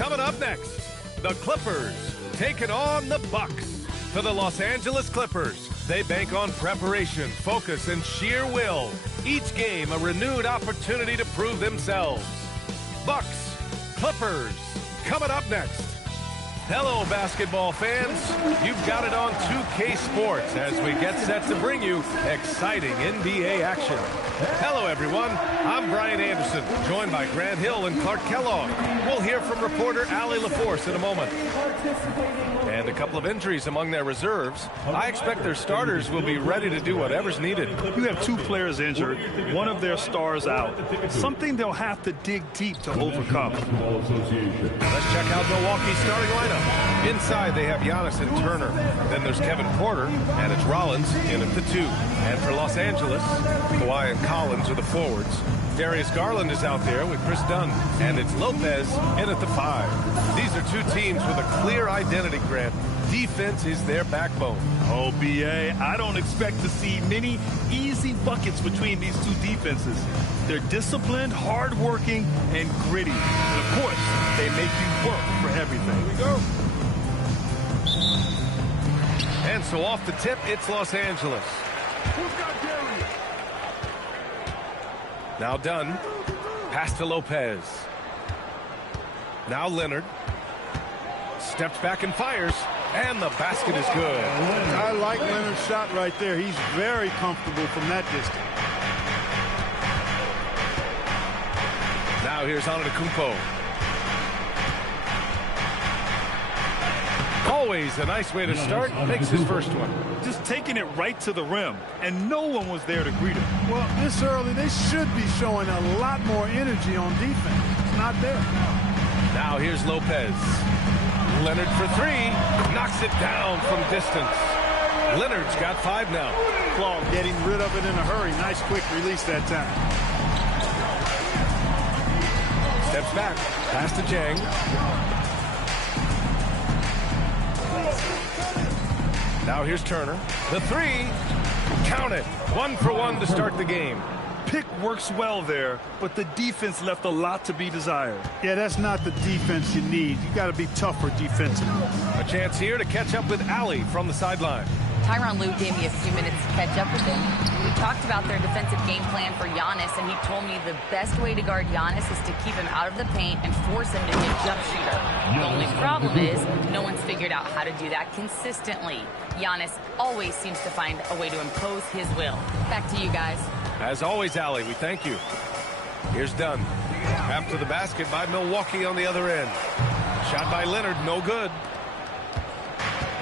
Coming up next, the Clippers taking on the Bucks. For the Los Angeles Clippers, they bank on preparation, focus, and sheer will. Each game a renewed opportunity to prove themselves. Bucks, Clippers, coming up next. Hello, basketball fans. You've got it on 2K Sports as we get set to bring you exciting NBA action. Hello, everyone. I'm Brian Anderson, joined by Grant Hill and Clark Kellogg. We'll hear from reporter Allie LaForce in a moment. And a couple of injuries among their reserves. I expect their starters will be ready to do whatever's needed. You have two players injured, one of their stars out. Something they'll have to dig deep to overcome. Let's check out Milwaukee's starting lineup. Inside, they have Giannis and Turner. Then there's Kevin Porter, and it's Rollins in at the 2. And for Los Angeles, Kawhi and Collins are the forwards. Darius Garland is out there with Chris Dunn, and it's Lopez in at the 5. These are two teams with a clear identity, Grant. Defense is their backbone. Oh, B.A., I don't expect to see many easy buckets between these two defenses. They're disciplined, hard-working, and gritty. And, of course, they make you work for everything. Here we go. And so off the tip, it's Los Angeles. Who's got Darius? Now Dunn. Pass to Lopez. Now Leonard. Steps back and fires. And the basket is good. I like Leonard's shot right there. He's very comfortable from that distance. Now here's Antetokounmpo. Always a nice way to start. Makes his first one. Just taking it right to the rim, and no one was there to greet him. Well, this early, they should be showing a lot more energy on defense. It's not there. Now here's Lopez. Leonard for 3. Knocks it down from distance. Leonard's got 5 now. Claw getting rid of it in a hurry. Nice quick release that time. Steps back. Pass to Jang. Now here's Turner. The 3. Count it. 1 for 1 to start the game. Pick works well there, but the defense left a lot to be desired. Yeah, that's not the defense you need. You got to be tougher defensively. A chance here to catch up with Allie from the sideline. Tyronn Lue gave me a few minutes to catch up with him. We talked about their defensive game plan for Giannis, and he told me the best way to guard Giannis is to keep him out of the paint and force him to hit jump shooter. The only problem is no one's figured out how to do that consistently. Giannis always seems to find a way to impose his will. Back to you guys. As always, Allie, we thank you. Here's Dunn. After the basket by Milwaukee on the other end. Shot by Leonard, no good.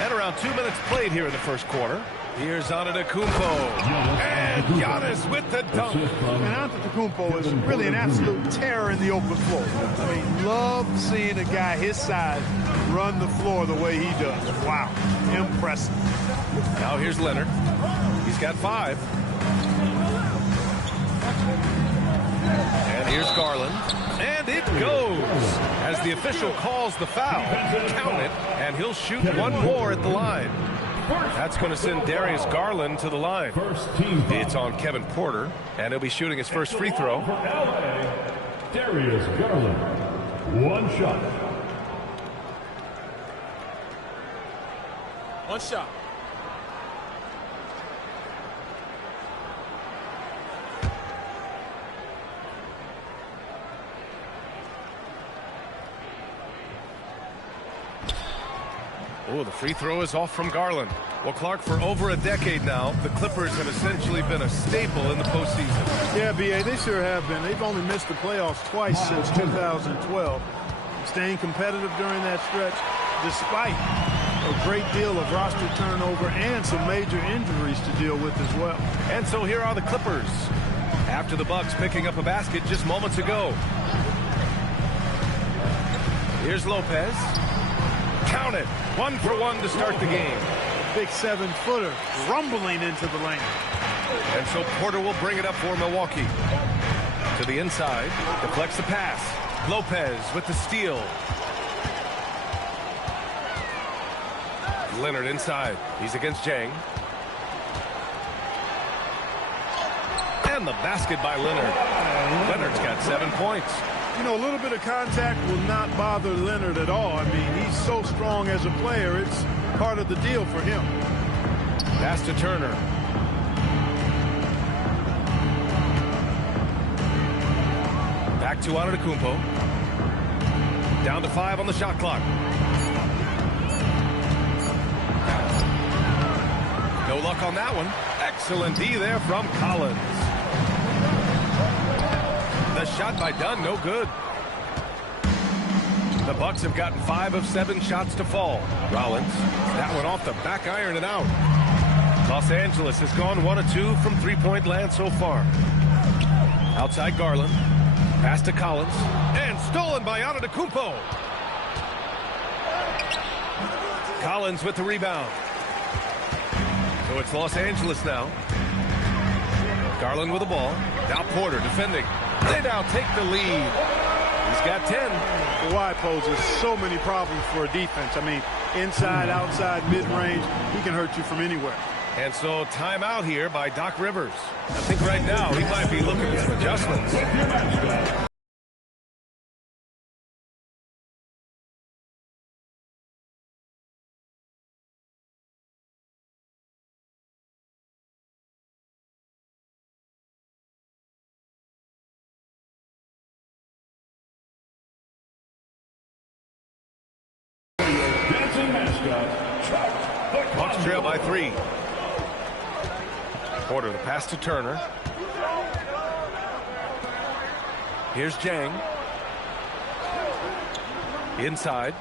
And around 2 minutes played here in the first quarter. Here's Antetokounmpo. And Giannis with the dunk. And Antetokounmpo is really an absolute terror in the open floor. I mean, love seeing a guy his size run the floor the way he does. Wow, impressive. Now here's Leonard. He's got 5. And here's Garland. And it goes as the official calls the foul. Count it, and he'll shoot one more at the line. That's going to send Darius Garland to the line. It's on Kevin Porter, and he'll be shooting his first free throw. Darius Garland, 1 shot. 1 shot. Oh, the free throw is off from Garland. Well, Clark, for over a decade now, the Clippers have essentially been a staple in the postseason. Yeah, B.A., they sure have been. They've only missed the playoffs twice since 2012. Staying competitive during that stretch, despite a great deal of roster turnover and some major injuries to deal with as well. And so here are the Clippers. After the Bucks picking up a basket just moments ago. Here's Lopez. Count it. 1 for 1 to start the game. Big 7-footer rumbling into the lane. And so Porter will bring it up for Milwaukee. To the inside. Deflects the pass. Lopez with the steal. Leonard inside. He's against Jang. And the basket by Leonard. Leonard's got 7 points. You know, a little bit of contact will not bother Leonard at all. I mean, he's so strong as a player. It's part of the deal for him. Pass to Turner. Back to Antetokounmpo. Down to 5 on the shot clock. No luck on that one. Excellent D there from Collins. The shot by Dunn, no good. The Bucks have gotten 5 of 7 shots to fall. Rollins, that one off the back iron and out. Los Angeles has gone 1 of 2 from three-point land so far. Outside Garland. Pass to Collins. And stolen by Antetokounmpo. Collins with the rebound. So it's Los Angeles now. Garland with the ball. Now Porter defending. They now take the lead. He's got 10. Kawhi poses so many problems for a defense. I mean, inside, outside, mid-range, he can hurt you from anywhere. And so timeout here by Doc Rivers. I think right now he might be looking at some adjustments. Bucks trail by 3. Porter, the pass to Turner. Here's Jang. Inside.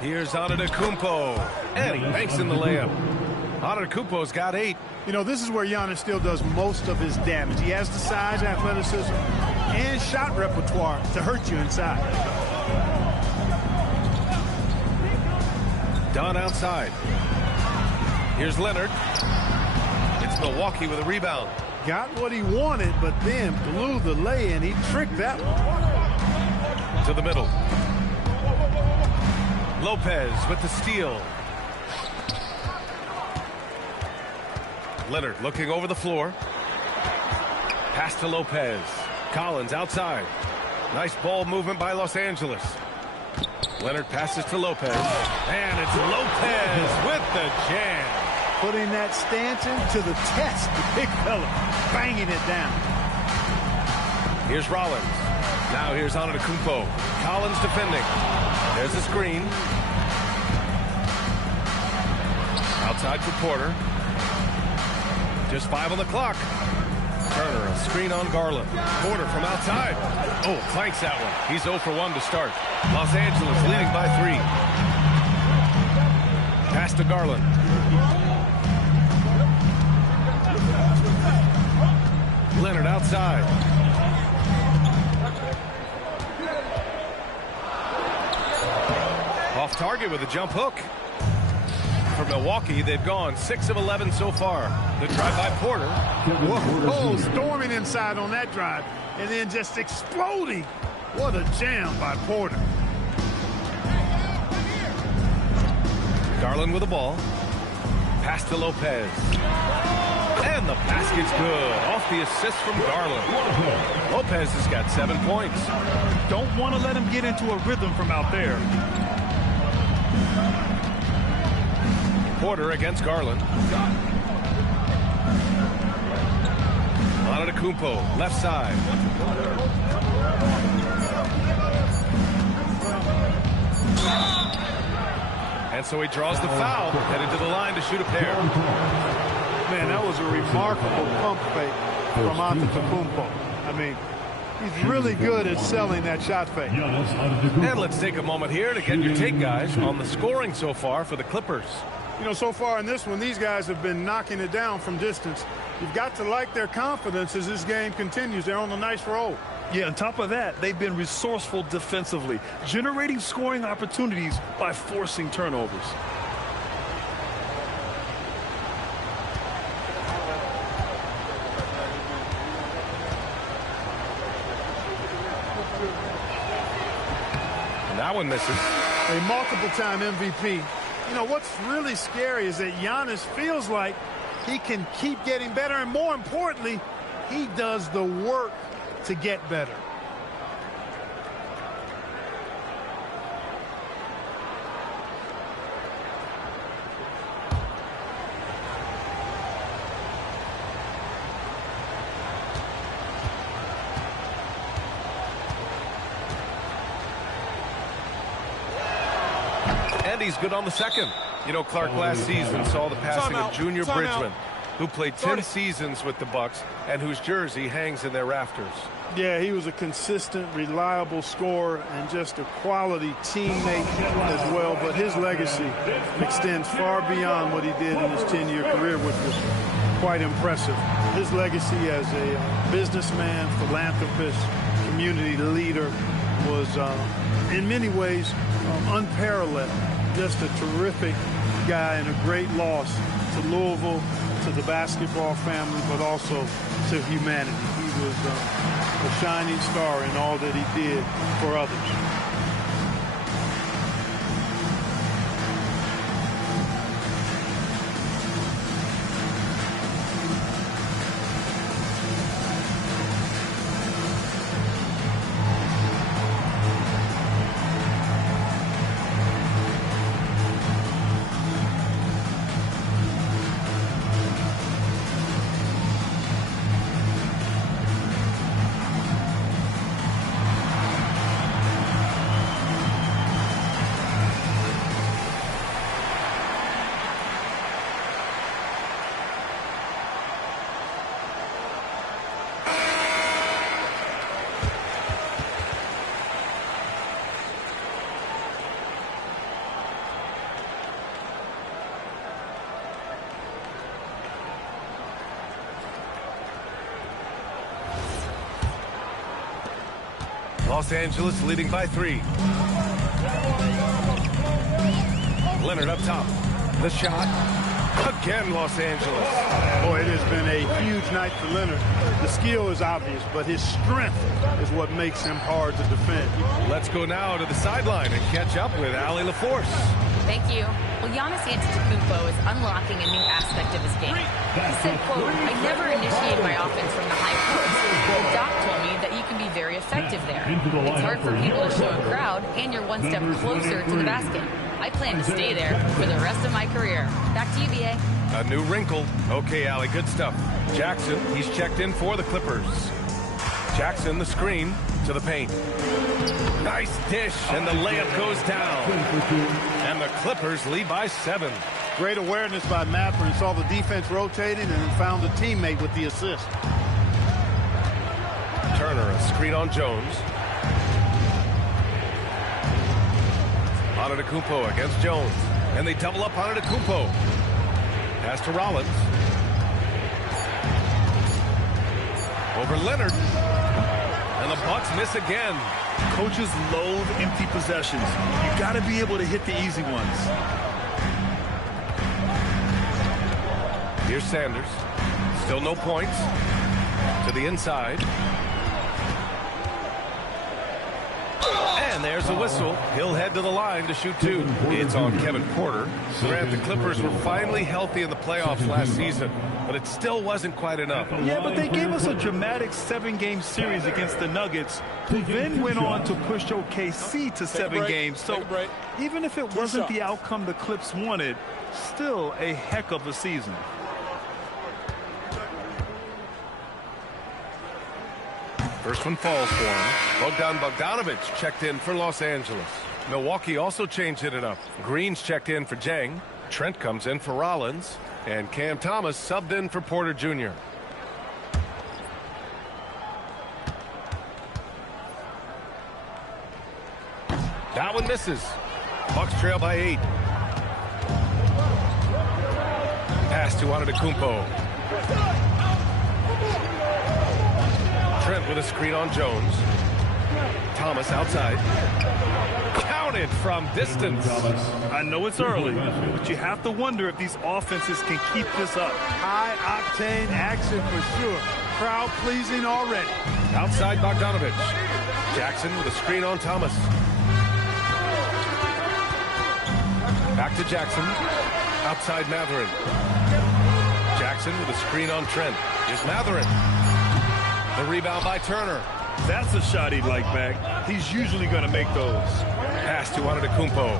Here's Antetokounmpo. And he banks in the layup. Antetokounmpo's got 8. You know, this is where Giannis still does most of his damage. He has the size, athleticism, and shot repertoire to hurt you inside. Dunn outside. Here's Leonard. It's Milwaukee with a rebound. Got what he wanted, but then blew the lay-in. He tricked that one. To the middle. Lopez with the steal. Leonard looking over the floor. Pass to Lopez. Collins outside. Nice ball movement by Los Angeles. Leonard passes to Lopez. And it's Lopez with the jam. Putting that Stanton to the test. The big fella banging it down. Here's Rollins. Now here's Antetokounmpo. Collins defending. There's a screen. Outside for Porter. Just 5 on the clock. Turner, a screen on Garland. Porter from outside. Oh, clanks that one. He's 0 for 1 to start. Los Angeles leading by 3. Pass to Garland. Leonard outside. Off target with a jump hook. For Milwaukee, they've gone 6 of 11 so far. The drive by Porter. Whoa, storming inside on that drive. And then just exploding. What a jam by Porter. Garland with the ball. Pass to Lopez. And the basket's good. Off the assist from Garland. Lopez has got 7 points. Don't want to let him get into a rhythm from out there. Porter against Garland. Antetokounmpo, left side. And so he draws the foul, headed to the line to shoot a pair. Man, that was a remarkable pump fake from Antetokounmpo. I mean, he's really good at selling that shot fake. And let's take a moment here to get your take, guys, on the scoring so far for the Clippers. You know, so far in this one, these guys have been knocking it down from distance. You've got to like their confidence as this game continues. They're on a nice roll. Yeah, on top of that, they've been resourceful defensively, generating scoring opportunities by forcing turnovers. And that one misses. A multiple-time MVP. You know, what's really scary is that Giannis feels like he can keep getting better, and more importantly, he does the work to get better. And he's good on the second. You know, Clark last season saw the passing of Junior Bridgman, who played 10 seasons with the Bucks and whose jersey hangs in their rafters. Yeah, he was a consistent, reliable scorer and just a quality teammate as well. But his legacy extends far beyond what he did in his 10-year career, which was quite impressive. His legacy as a businessman, philanthropist, community leader was, in many ways, unparalleled. Just a terrific guy and a great loss to Louisville, to the basketball family, but also to humanity. He was a shining star in all that he did for others. Los Angeles leading by 3. Leonard up top. The shot. Again, Los Angeles. Boy, it has been a huge night for Leonard. The skill is obvious, but his strength is what makes him hard to defend. Let's go now to the sideline and catch up with Allie LaForce. Thank you. Well, Giannis Antetokounmpo is unlocking a new aspect of his game. He said, quote, "I never initiate my offense from the high post. The doc told me that you can be very effective there. It's hard for people to show a crowd, and you're one step closer to the basket. I plan to stay there for the rest of my career." Back to you, B.A. A new wrinkle. Okay, Allie, good stuff. Jackson, he's checked in for the Clippers. Jackson, the screen to the paint. Nice dish, and the layup goes down. And the Clippers lead by 7. Great awareness by Mathurin. Saw the defense rotating and then found a teammate with the assist. Turner, a screen on Jones. Antetokounmpo against Jones. And they double up Antetokounmpo. Pass to Rollins. Over Leonard. And the Bucks miss again. Coaches loathe empty possessions. You got to be able to hit the easy ones. Here's Sanders. Still no points. To the inside. And there's a whistle. He'll head to the line to shoot 2. It's on Kevin Porter. Grant, the Clippers were finally healthy in the playoffs last season, but it still wasn't quite enough. Yeah, but they gave us a dramatic 7-game series against the Nuggets, who then went on to push OKC to 7 games. So even if it wasn't the outcome the Clips wanted, still a heck of a season. First one falls for him. Bogdanovich checked in for Los Angeles. Milwaukee also changed it up. Green's checked in for Jang. Trent comes in for Rollins. And Cam Thomas subbed in for Porter Jr. That one misses. Bucks trail by 8. Pass to Antetokounmpo. Trent with a screen on Jones. Thomas outside. Counted from distance. I know it's early, but you have to wonder if these offenses can keep this up. High-octane action for sure. Crowd pleasing already. Outside Bogdanovich. Jackson with a screen on Thomas. Back to Jackson. Outside Mathurin. Jackson with a screen on Trent. Here's Mathurin. The rebound by Turner. That's a shot he'd like back. He's usually going to make those. Pass to Antetokounmpo.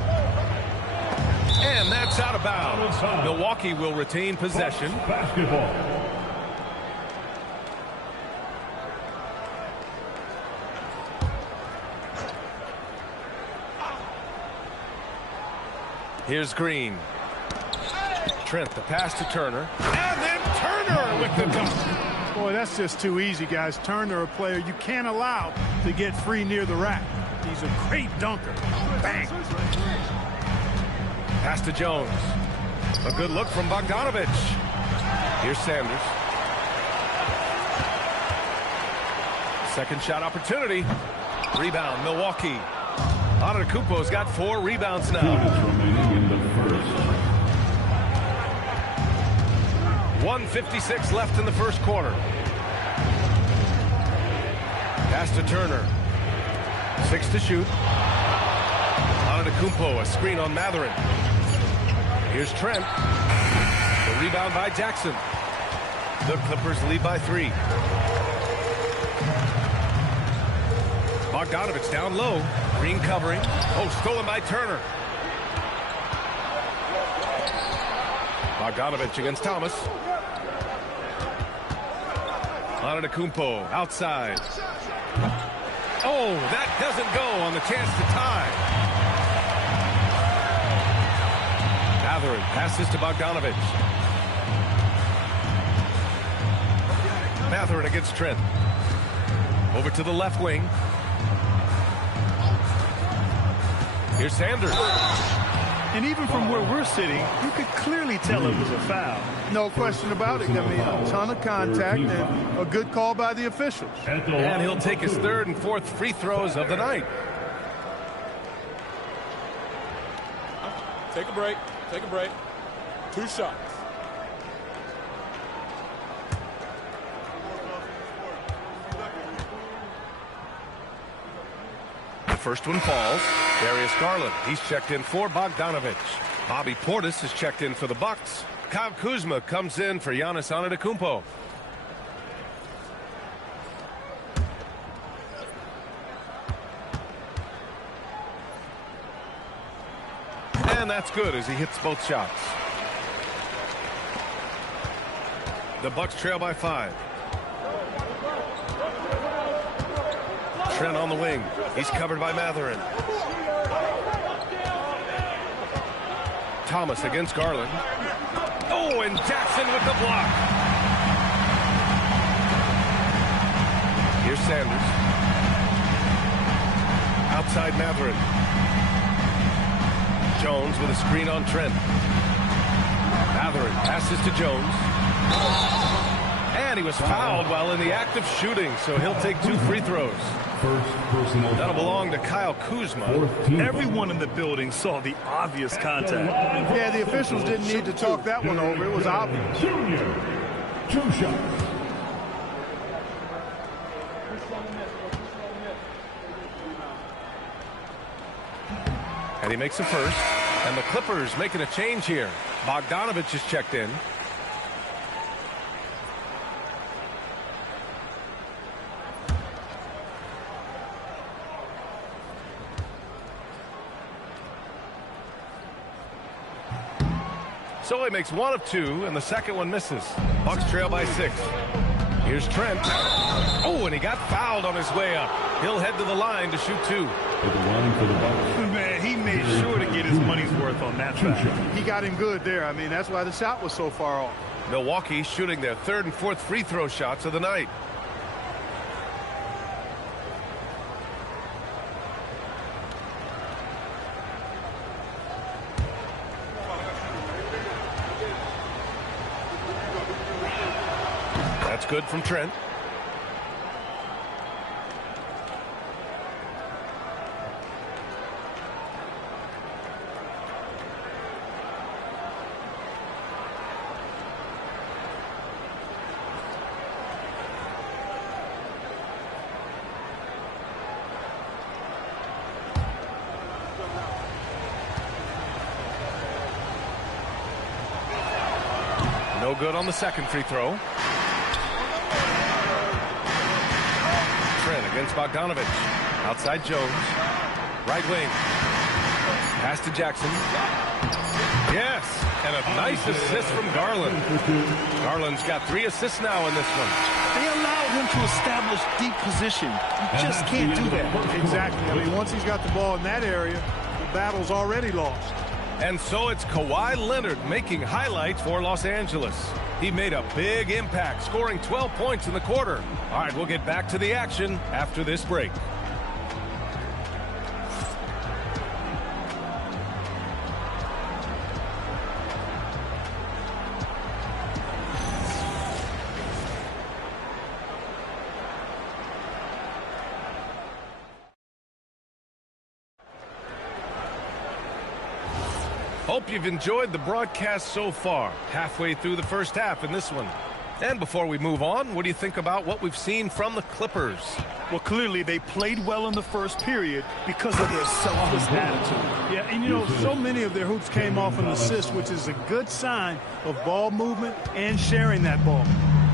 And that's out of bounds. Milwaukee will retain possession. Basketball. Here's Green. Trent, the pass to Turner. And then Turner with the dunk. Boy, that's just too easy, guys. Turner, a player you can't allow to get free near the rack. He's a great dunker. Bang! Pass to Jones. A good look from Bogdanovich. Here's Sanders. Second shot opportunity. Rebound, Milwaukee. Antetokounmpo's got 4 rebounds now. 2 minutes remaining in the first. 1:56 left in the first quarter. Pass to Turner. 6 to shoot. Antetokounmpo, a screen on Matherin. Here's Trent. The rebound by Jackson. The Clippers lead by 3. Bogdanovich down low. Green covering. Oh, stolen by Turner. Bogdanovich against Thomas. Antetokounmpo outside. Oh, that doesn't go on the chance to tie. Matherin passes to Bogdanovich. Matherin against Trent. Over to the left wing. Here's Sanders. And even from where we're sitting, you could clearly tell it was a foul. No question about it. I mean, a ton of contact and a good call by the officials. And he'll take his 3rd and 4th free throws of the night. Take a break. Take a break. 2 shots. The first one falls. Darius Garland, he's checked in for Bogdanovich. Bobby Portis is checked in for the Bucks. Kyle Kuzma comes in for Giannis Antetokounmpo. And that's good as he hits both shots. The Bucks trail by 5. Trent on the wing. He's covered by Matherin. Thomas against Garland. Oh, and Jackson with the block. Here's Sanders. Outside Matherin. Jones with a screen on Trent. Matherin passes to Jones. And he was fouled while in the act of shooting, so he'll take 2 free throws. First personal That'll foul. belong to Kyle Kuzma. Everyone in the building saw the obvious contact. Yeah, the officials didn't need to talk that one over. It was obvious. Junior. 2 shots. And he makes a first. And the Clippers making a change here. Bogdanovich is checked in. So he makes 1 of 2, and the second one misses. Bucks trail by 6. Here's Trent. Oh, and he got fouled on his way up. He'll head to the line to shoot 2. To the line for the Bucks. Man, he made sure to get his money's worth on that foul. He got him good there. I mean, that's why the shot was so far off. Milwaukee shooting their 3rd and 4th free throw shots of the night. That's good from Trent. No good on the second free throw. Trent against Bogdanovich. Outside Jones. Right wing. Pass to Jackson. Yes, and a nice assist from Garland. Garland's got 3 assists now in this one. They allowed him to establish deep position. You just can't do that. Exactly. I mean, once he's got the ball in that area, the battle's already lost. And so it's Kawhi Leonard making highlights for Los Angeles. He made a big impact, scoring 12 points in the quarter. All right, we'll get back to the action after this break. Hope you've enjoyed the broadcast so far. Halfway through the first half in this one. And before we move on, what do you think about what we've seen from the Clippers? Well, clearly they played well in the first period because of their selfless attitude. Yeah, and you know, so many of their hoops came off an assist, which is a good sign of ball movement and sharing that ball.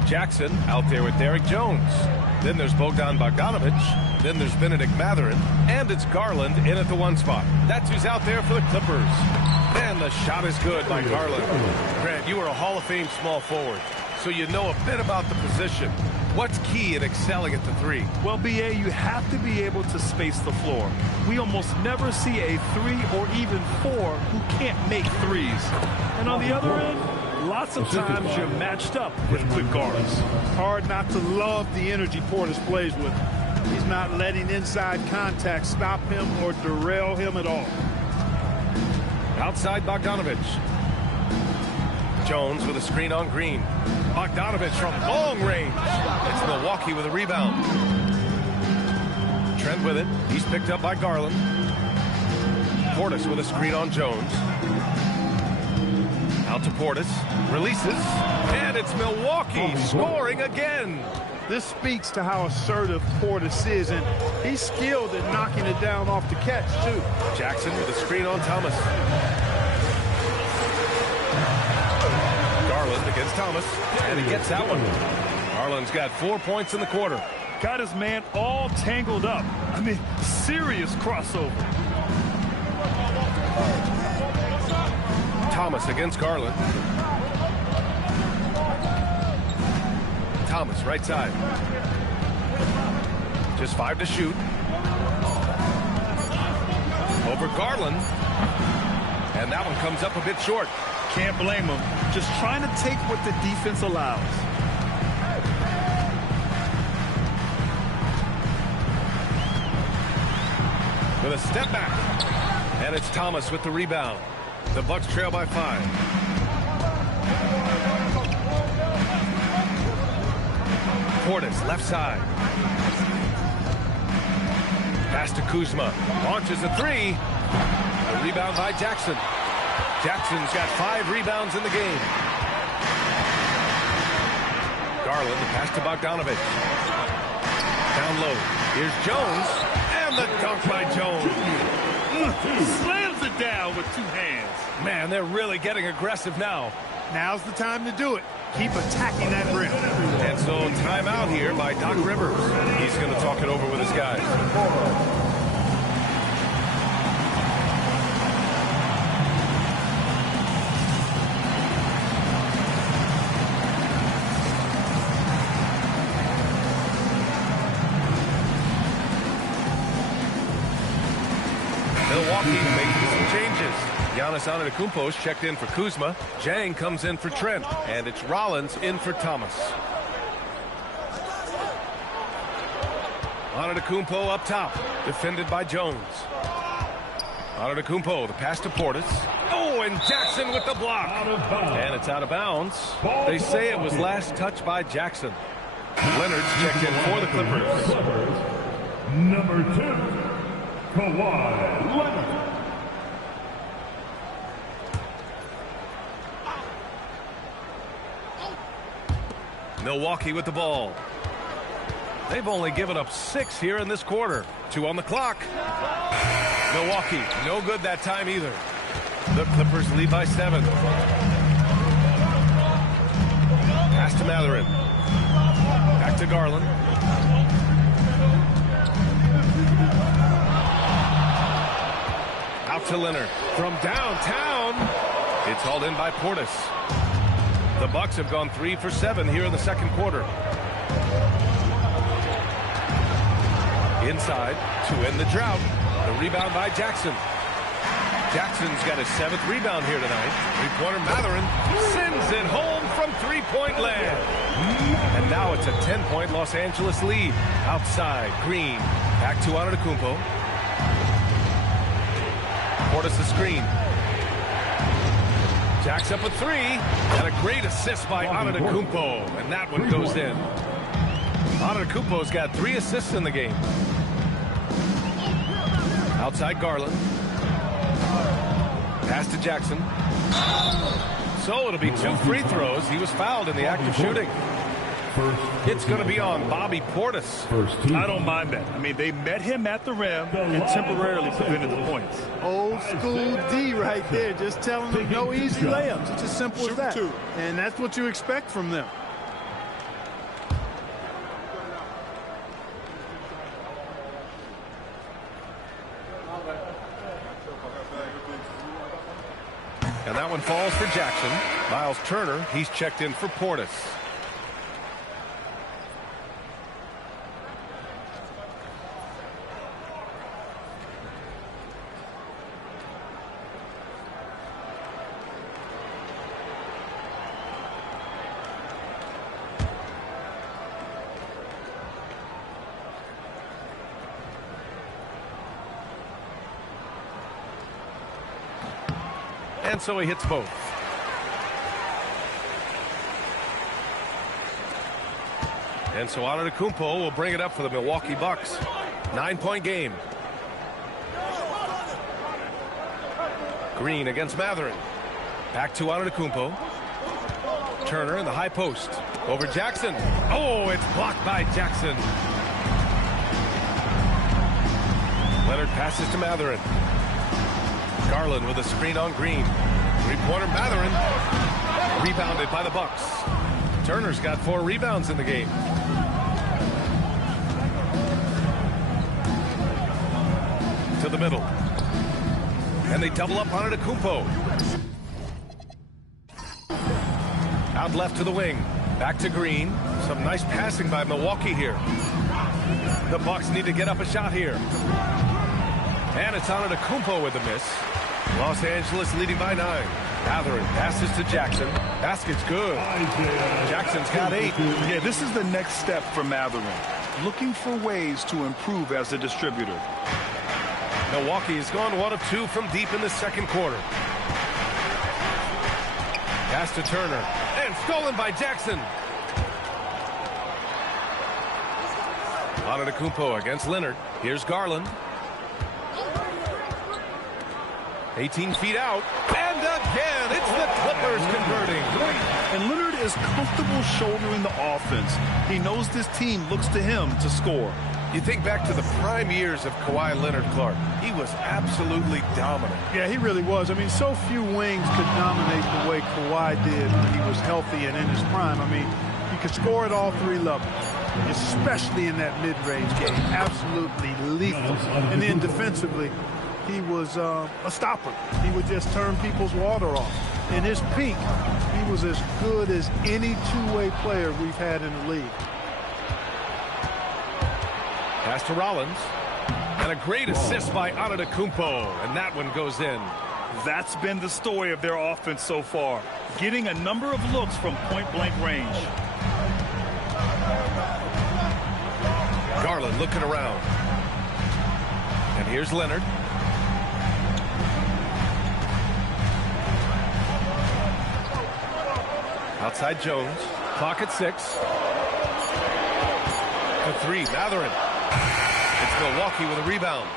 Jackson out there with Derek Jones. Then there's Bogdan Bogdanovich. Then there's Benedict Mathurin. And it's Garland in at the 1 spot. That's who's out there for the Clippers. And the shot is good by Garland. Grant, you are a Hall of Fame small forward, so you know a bit about the position. What's key in excelling at the 3? Well, B.A., you have to be able to space the floor. We almost never see a 3 or even 4 who can't make threes. And on the other end, lots of times you're matched up with quick guards. Hard not to love the energy Portis plays with. He's not letting inside contact stop him or derail him at all. Outside Bogdanovich. Jones with a screen on Green. Bogdanovich from long range. It's Milwaukee with a rebound. Trent with it. He's picked up by Garland. Portis with a screen on Jones. Out to Portis. Releases. And it's Milwaukee scoring again. This speaks to how assertive Portis is, and he's skilled at knocking it down off the catch, too. Jackson with a screen on Thomas. Garland against Thomas, and he gets that one. Garland's got 4 points in the quarter. Got his man all tangled up. I mean, serious crossover. Thomas against Garland. Thomas, right side. Just 5 to shoot. Over Garland. And that one comes up a bit short. Can't blame him. Just trying to take what the defense allows. With a step back. And it's Thomas with the rebound. The Bucks trail by 5. Portis, left side. Pass to Kuzma. Launches a 3. The rebound by Jackson. Jackson's got 5 rebounds in the game. Garland, the pass to Bogdanovich. Down low. Here's Jones. And the dunk by Jones. Slams it down with 2 hands. Man, they're really getting aggressive now. Now's the time to do it. Keep attacking that rim. And so timeout here by Doc Rivers. He's going to talk it over with his guys. Milwaukee making some changes. Giannis Antetokounmpo's checked in for Kuzma. Jang comes in for Trent. And it's Rollins in for Thomas. Antetokounmpo up top. Defended by Jones. Antetokounmpo, the pass to Portis. Oh, and Jackson with the block. And it's out of bounds. They say it was last touched by Jackson. Leonard's checked in for the Clippers. Number 2, Kawhi Leonard. Milwaukee with the ball. They've only given up 6 here in this quarter. 2 on the clock. Milwaukee, no good that time either. The Clippers lead by 7. Pass to Mathurin. Back to Garland. Out to Leonard. From downtown. It's hauled in by Portis. The Bucks have gone 3 for 7 here in the second quarter. Inside to end the drought. The rebound by Jackson. Jackson's got his 7th rebound here tonight. Three-pointer Mathurin sends it home from three-point land. And now it's a 10-point Los Angeles lead. Outside, Green. Back to Antetokounmpo. Portis the screen. Jacks up a 3. And a great assist by Antetokounmpo. And that one goes in. Antetokounmpo's got 3 assists in the game. Outside Garland. Pass to Jackson. So it'll be 2 free throws. He was fouled in the act of shooting. It's going to be on Bobby Portis. I don't mind that. I mean, they met him at the rim and temporarily prevented the points. Old school D right there. Just telling them no easy layups. It's as simple as that. And that's what you expect from them. And that one falls for Jackson. Miles Turner, he's checked in for Portis. And so he hits both. And so Antetokounmpo will bring it up for the Milwaukee Bucks. 9-point game. Green against Mathurin. Back to Antetokounmpo. Turner in the high post. Over Jackson. Oh, it's blocked by Jackson. Leonard passes to Mathurin. Garland with a screen on Green. Three-pointer Mathurin. Rebounded by the Bucks. Turner's got 4 rebounds in the game. To the middle. And they double up on Antetokounmpo. Out left to the wing. Back to Green. Some nice passing by Milwaukee here. The Bucks need to get up a shot here. And it's Antetokounmpo with a miss. Los Angeles leading by 9. Mathurin passes to Jackson. Basket's good. Jackson's got 8. Yeah, this is the next step for Mathurin. Looking for ways to improve as a distributor. Milwaukee has gone 1 of 2 from deep in the second quarter. Pass to Turner. And stolen by Jackson. Antetokounmpo against Leonard. Here's Garland. 18 feet out. And again, it's the Clippers converting. And Leonard is comfortable shouldering the offense. He knows this team looks to him to score. You think back to the prime years of Kawhi Leonard, Clark. He was absolutely dominant. Yeah, he really was. I mean, so few wings could dominate the way Kawhi did when he was healthy and in his prime. I mean, he could score at all 3 levels, especially in that mid-range game. Absolutely lethal. And then defensively, he was a stopper. He would just turn people's water off. In his peak, he was as good as any two-way player we've had in the league. Pass to Rollins. And a great assist by Antetokounmpo. And that one goes in. That's been the story of their offense so far. Getting a number of looks from point-blank range. Garland looking around. And here's Leonard. Outside Jones. Clock at 6. The 3, Mathurin. It's Milwaukee with a rebound.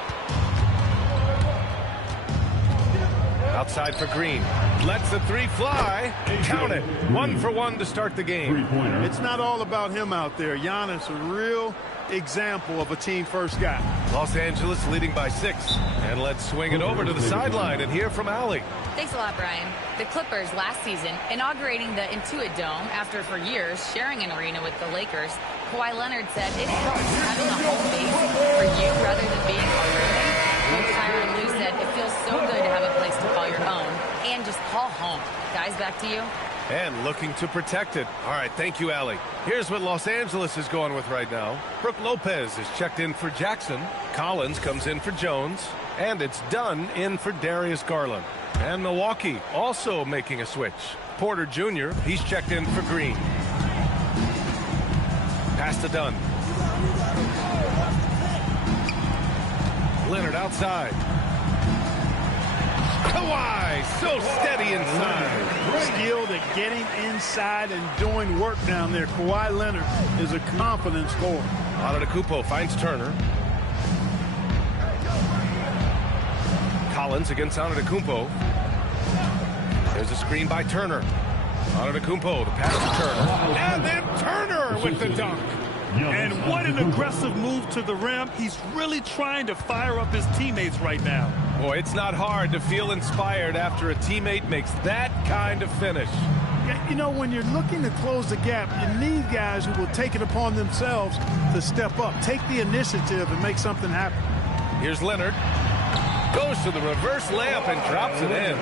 Outside for Green. Lets the 3 fly. Count it. 1 for 1 to start the game. It's not all about him out there. Giannis, a real example of a team-first guy. Los Angeles leading by 6. And let's swing it over to the sideline and hear from Allie. Thanks a lot, Brian. The Clippers last season inaugurating the Intuit Dome after for years sharing an arena with the Lakers. Kawhi Leonard said it helps having a home base for you rather than being a roomie. Tyronn Lue said said, it feels so good to have a place to call your own and just call home. Guys, back to you. And looking to protect it. All right, thank you, Allie. Here's what Los Angeles is going with right now. Brooke Lopez is checked in for Jackson. Collins comes in for Jones. And it's Dunn in for Darius Garland. And Milwaukee also making a switch. Porter Jr., he's checked in for Green. Pass to Dunn. Leonard outside. Kawhi, so steady inside. Skilled at getting inside and doing work down there. Kawhi Leonard is a confident scorer. Antetokounmpo finds Turner. Collins against Antetokounmpo. There's a screen by Turner. Antetokounmpo, the pass to Turner. And then Turner with the dunk. And what an aggressive move to the rim. He's really trying to fire up his teammates right now. Boy, it's not hard to feel inspired after a teammate makes that kind of finish. Yeah, you know, when you're looking to close the gap, you need guys who will take it upon themselves to step up, take the initiative, and make something happen. Here's Leonard. Goes to the reverse layup and drops it in.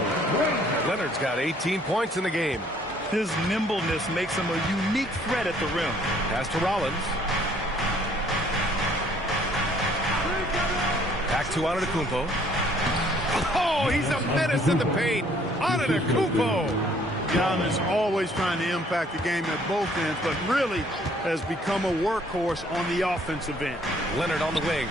Leonard's got 18 points in the game. His nimbleness makes him a unique threat at the rim. Pass to Rollins. Back to Antetokounmpo. Oh, he's a menace in the paint. Antetokounmpo. Giannis always trying to impact the game at both ends, but really has become a workhorse on the offensive end. Leonard on the wing.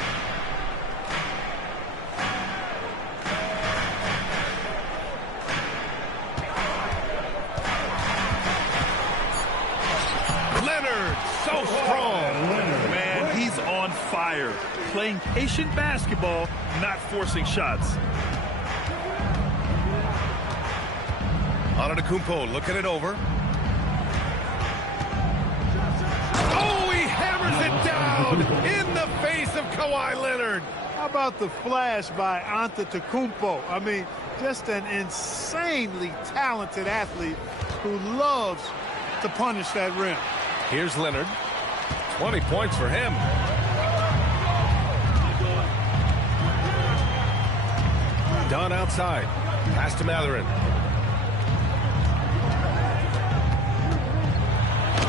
Leonard, so strong. Man, he's on fire. Playing patient basketball, not forcing shots. Antetokounmpo looking it over. Oh, he hammers it down in the face of Kawhi Leonard. How about the flash by Antetokounmpo? I mean, just an insanely talented athlete who loves to punish that rim. Here's Leonard. 20 points for him. Dunn outside. Pass to Matherin.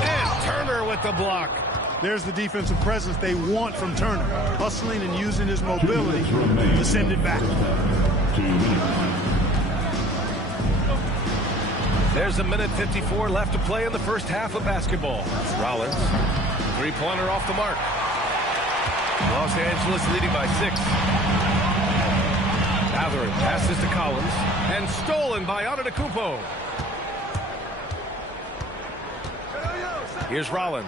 And Turner with the block. There's the defensive presence they want from Turner. Hustling and using his mobility to send it back. There's a minute 54 left to play in the first half of basketball. Rollins. Three-pointer off the mark. Los Angeles leading by 6. Matherin passes to Collins. And stolen by Antetokounmpo. Here's Rollins.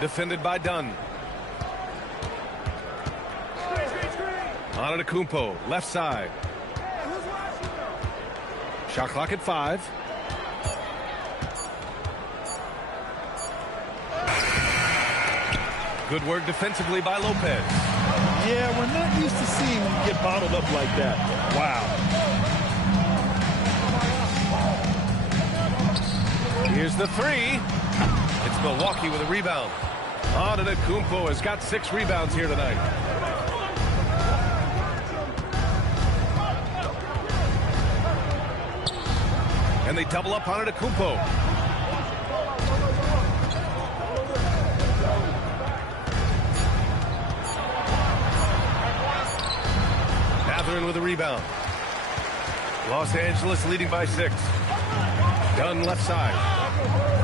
Defended by Dunn. Antetokounmpo, left side. Shot clock at 5. Good work defensively by Lopez. Yeah, we're not used to seeing him get bottled up like that. Wow. Here's the 3. It's Milwaukee with a rebound. Antetokounmpo has got 6 rebounds here tonight. And they double up Antetokounmpo. Matherin with a rebound. Los Angeles leading by 6. Dunn left side.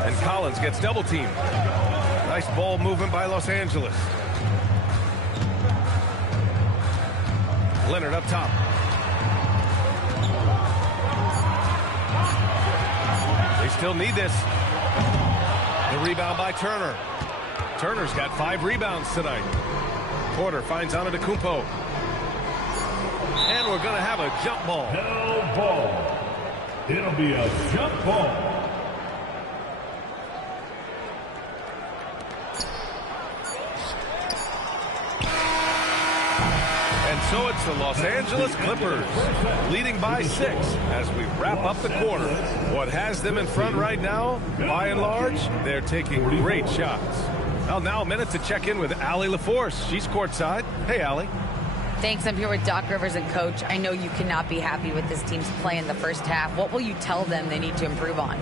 And Collins gets double teamed. Nice ball movement by Los Angeles. Leonard up top. They still need this. The rebound by Turner. Turner's got 5 rebounds tonight. Porter finds Antetokounmpo. And we're going to have a jump ball. No ball. It'll be a jump ball. And so it's the Los Angeles Clippers leading by 6 as we wrap up the quarter. What has them in front right now, by and large, they're taking great shots. Well, now a minute to check in with Allie LaForce. She's courtside. Hey, Allie. Thanks. I'm here with Doc Rivers and Coach. I know you cannot be happy with this team's play in the first half. What will you tell them they need to improve on?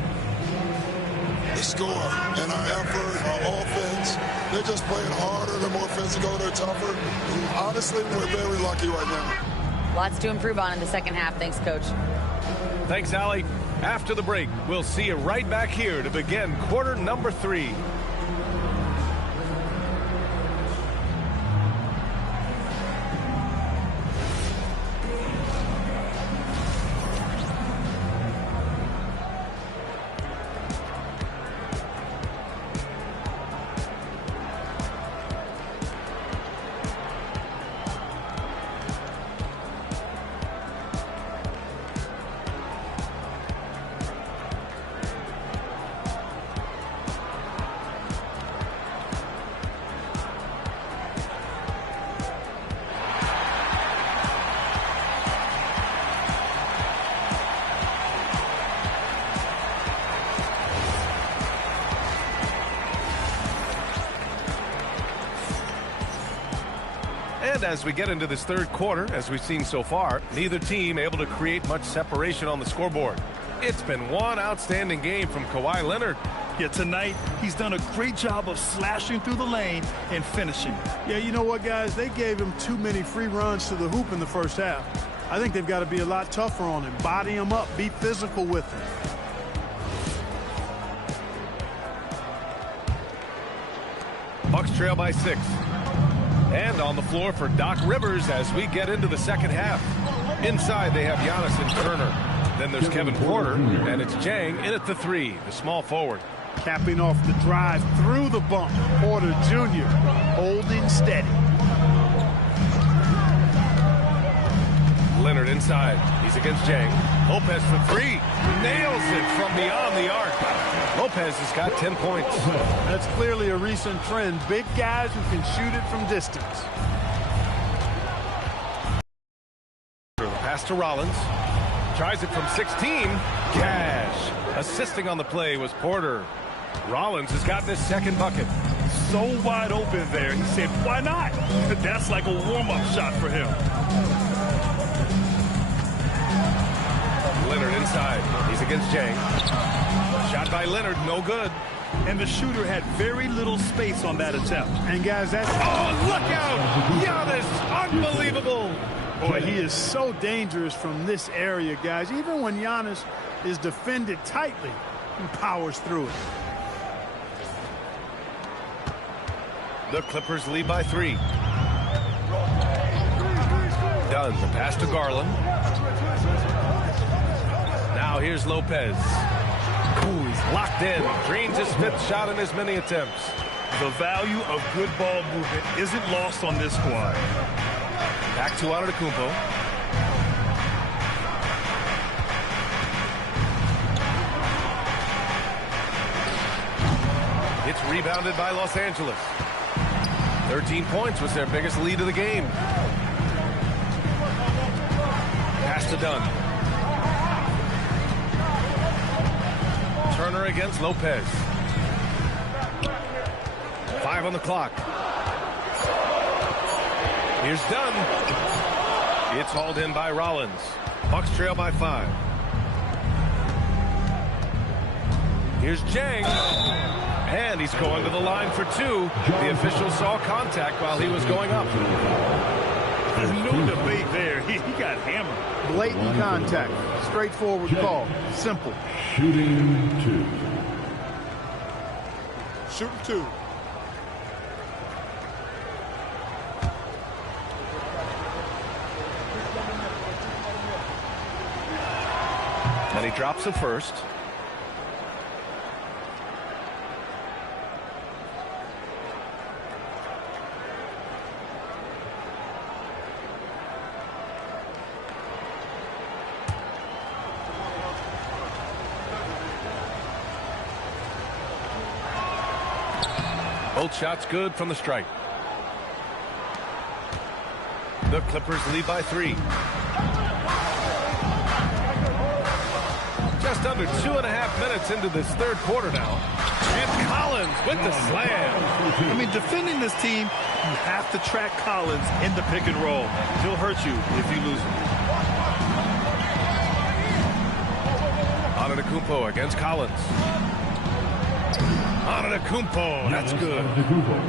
The score and our effort, our offense. They're just playing harder. They're more physical. They're tougher. Honestly, we're very lucky right now. Lots to improve on in the second half. Thanks, Coach. Thanks, Allie. After the break, we'll see you right back here to begin quarter number 3. And as we get into this third quarter, as we've seen so far, neither team able to create much separation on the scoreboard. It's been one outstanding game from Kawhi Leonard. Yeah, tonight he's done a great job of slashing through the lane and finishing. Yeah, you know what, guys? They gave him too many free runs to the hoop in the first half. I think they've got to be a lot tougher on him. Body him up. Be physical with him. Bucks trail by 6. And on the floor for Doc Rivers as we get into the second half. Inside they have Giannis and Turner. Then there's Kevin Porter, and it's Jang in at the 3, the small forward. Capping off the drive through the bump. Porter Jr. holding steady. Leonard inside. He's against Jang. Lopez for 3. Nails it from beyond the arc. Lopez has got 10 points. That's clearly a recent trend. Big guys who can shoot it from distance. The pass to Rollins. Tries it from 16. Cash. Assisting on the play was Porter. Rollins has gotten his second bucket. So wide open there. He said, why not? That's like a warm-up shot for him. Leonard inside. He's against Jang. Shot by Leonard, no good. And the shooter had very little space on that attempt. And guys, that's... Oh, look out! Giannis, unbelievable! Boy, he is so dangerous from this area, guys. Even when Giannis is defended tightly, he powers through it. The Clippers lead by 3. Dunn, the pass to Garland. Now here's Lopez. Ooh, he's locked in. Drains his 5th shot in as many attempts. The value of good ball movement isn't lost on this squad. Back to Antetokounmpo. It's rebounded by Los Angeles. 13 points was their biggest lead of the game. Pass to Dunn. Turner against Lopez. 5 on the clock. Here's Dunn. It's hauled in by Rollins. Bucks trail by 5. Here's Jang. And he's going to the line for 2. The official saw contact while he was going up. There's no debate there. He got hammered. Blatant contact. Straightforward call. Simple. Shooting 2. Shooting 2. And he drops it first. Both shots good from the stripe. The Clippers lead by 3. Just under 2.5 minutes into this third quarter now. And Collins with the slam. I mean, defending this team You have to track Collins in the pick and roll. He'll hurt you if you lose him. Antetokounmpo against Collins. Antetokounmpo, that's good.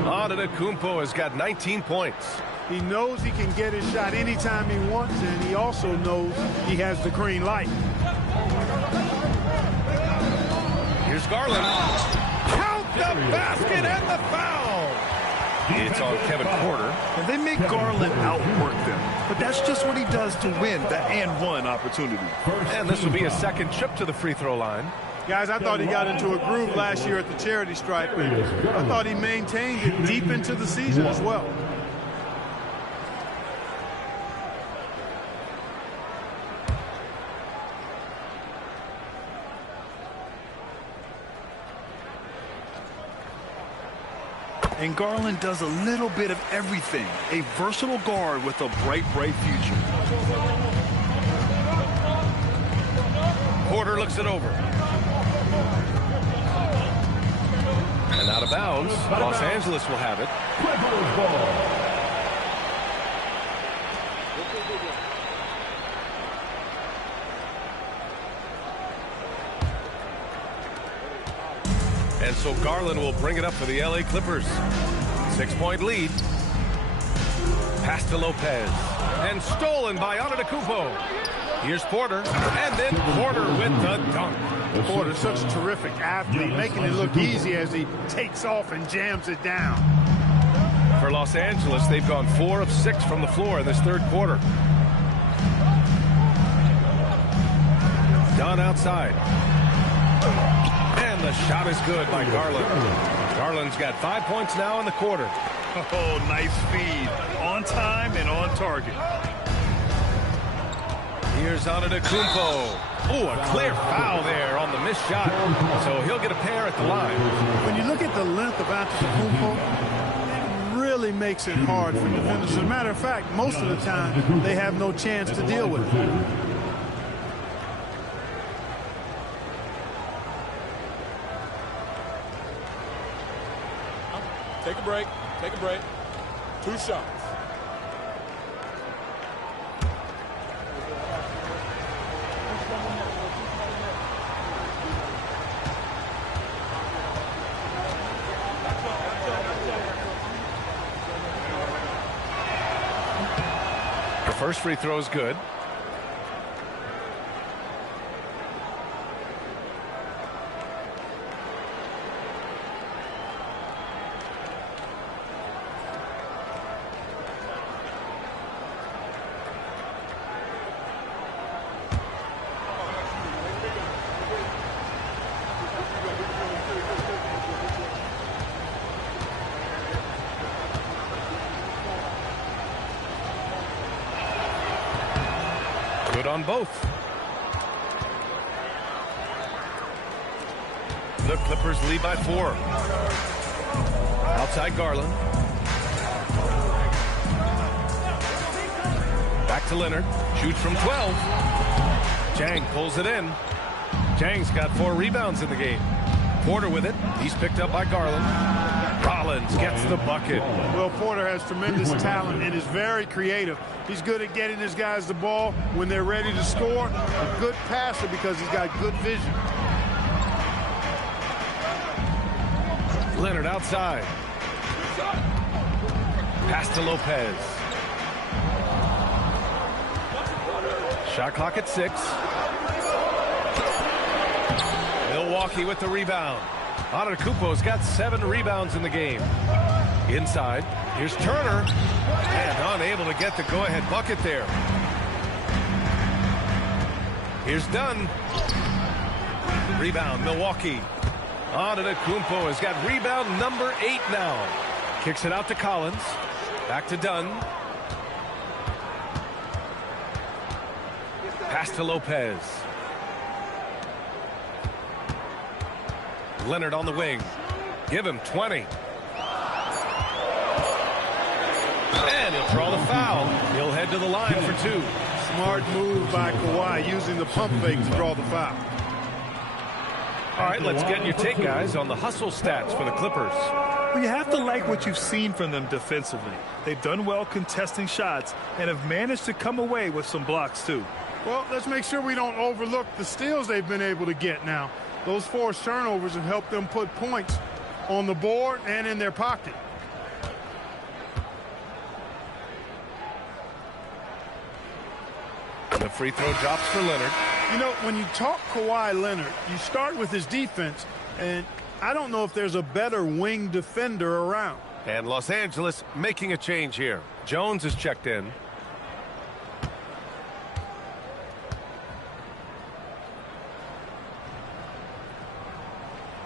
Antetokounmpo has got 19 points. He knows he can get his shot anytime he wants, and he also knows he has the green light. Here's Garland. Count the basket and the foul. It's on Kevin Porter. And they make Garland outwork them, but that's just what he does to win the and-one opportunity. And this will be a second trip to the free throw line. Guys, I thought he got into a groove last year at the charity stripe, and I thought he maintained it deep into the season as well. And Garland does a little bit of everything. A versatile guard with a bright, bright future. Porter looks it over. And out of bounds. Los Angeles will have it. And so Garland will bring it up for the LA Clippers. 6-point lead. Pass to Lopez. And stolen by Antetokounmpo. Here's Porter. And then Porter with the dunk. Porter's such a terrific athlete, making it look easy as he takes off and jams it down. For Los Angeles, they've gone 4 of 6 from the floor in this third quarter. Dunn outside. The shot is good by Garland. Garland's got 5 points now in the quarter. Oh, nice feed. On time and on target. Here's Antetokounmpo. Oh, a clear foul there on the missed shot. So he'll get a pair at the line. When you look at the length of Antetokounmpo, it really makes it hard for defenders. As a matter of fact, most of the time, they have no chance to deal with it. Take a break. Take a break. 2 shots. The first free throw is good. Good on both. The Clippers lead by 4. Outside Garland. Back to Leonard. Shoots from 12. Jang pulls it in. Jang's got 4 rebounds in the game. Porter with it. He's picked up by Garland. Rollins gets the bucket. Well, Porter has tremendous talent and is very creative. He's good at getting his guys the ball when they're ready to score. A good passer because he's got good vision. Leonard outside. Pass to Lopez. Shot clock at 6. Milwaukee with the rebound. Antetokounmpo's got 7 rebounds in the game. Inside, here's Turner. And unable to get the go-ahead bucket there. Here's Dunn. Rebound, Milwaukee. Antetokounmpo has got rebound number 8 now. Kicks it out to Collins. Back to Dunn. Pass to Lopez. Leonard on the wing. Give him 20. And he'll draw the foul. He'll head to the line for 2. Smart move by Kawhi, using the pump fake to draw the foul. All right, let's get your take, guys, on the hustle stats for the Clippers. Well, you have to like what you've seen from them defensively. They've done well contesting shots and have managed to come away with some blocks, too. Well, let's make sure we don't overlook the steals they've been able to get now. Those forced turnovers have helped them put points on the board and in their pocket. The free throw drops for Leonard. You know, when you talk Kawhi Leonard, you start with his defense, and I don't know if there's a better wing defender around. And Los Angeles making a change here. Jones is checked in.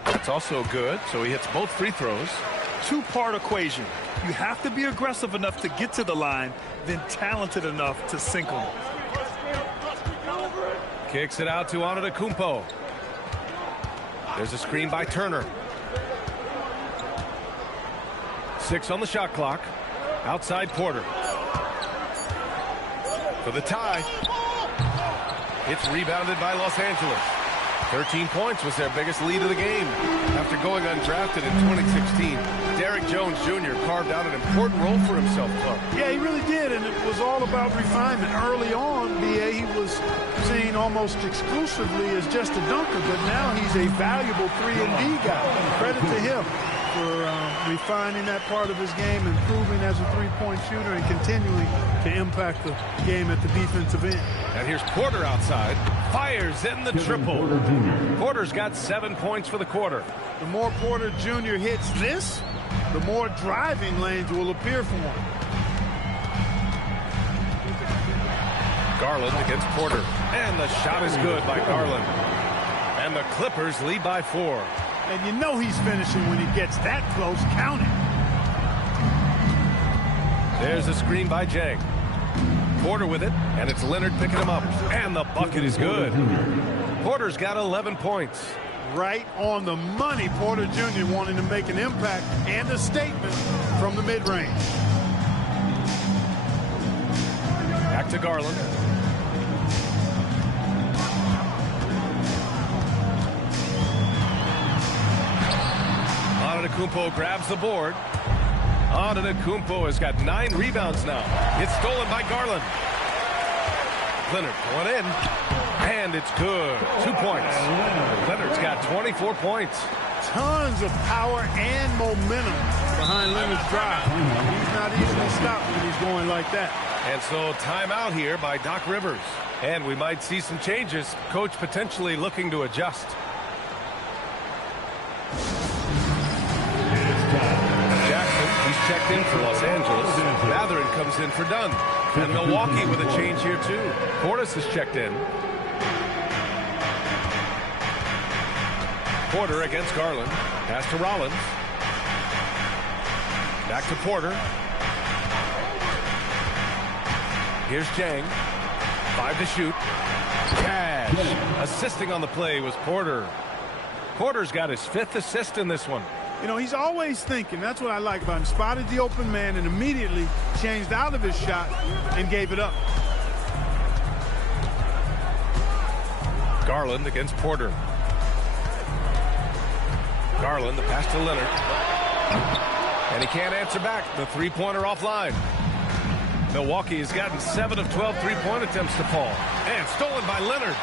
That's also good, so he hits both free throws. Two-part equation. You have to be aggressive enough to get to the line, then talented enough to sink them. Kicks it out to Antetokounmpo. There's a screen by Turner. 6 on the shot clock. Outside Porter. For the tie. It's rebounded by Los Angeles. 13 points was their biggest lead of the game. After going undrafted in 2016, Derrick Jones Jr. carved out an important role for himself, Clark. Yeah, he really did, and it was all about refinement. Early on, B.A., he was seen almost exclusively as just a dunker, but now he's a valuable 3-and-D guy. Credit to him for refining that part of his game, improving as a three-point shooter, and continuing to impact the game at the defensive end. And here's Porter outside. Fires in the triple. Porter's got 7 points for the quarter. The more Porter Jr. hits this, the more driving lanes will appear for him. Garland against Porter. And the shot is good by Garland. And the Clippers lead by 4. And you know he's finishing when he gets that close. Count it. There's a screen by Jang. Porter with it, and it's Leonard picking him up. And the bucket is good. Porter's got 11 points. Right on the money. Porter Jr. wanting to make an impact and a statement from the mid-range. Back to Garland. Antetokounmpo grabs the board. Antetokounmpo has got 9 rebounds now. It's stolen by Garland. Leonard going in. And it's good. 2 points. Leonard's got 24 points. Tons of power and momentum behind Leonard's drive. He's not easily stopped when he's going like that. And so timeout here by Doc Rivers. And we might see some changes. Coach potentially looking to adjust. He's checked in for Los Angeles. Matherin comes in for Dunn. And Milwaukee with a change here, too. Portis is checked in. Porter against Garland. Pass to Rollins. Back to Porter. Here's Jang. 5 to shoot. Cash. Assisting on the play was Porter. Porter's got his 5th assist in this one. You know, he's always thinking. That's what I like about him. Spotted the open man and immediately changed out of his shot and gave it up. Garland against Porter. Garland, the pass to Leonard. And he can't answer back. The three-pointer offline. Milwaukee has gotten 7 of 12 three-point attempts to fall. And stolen by Leonard.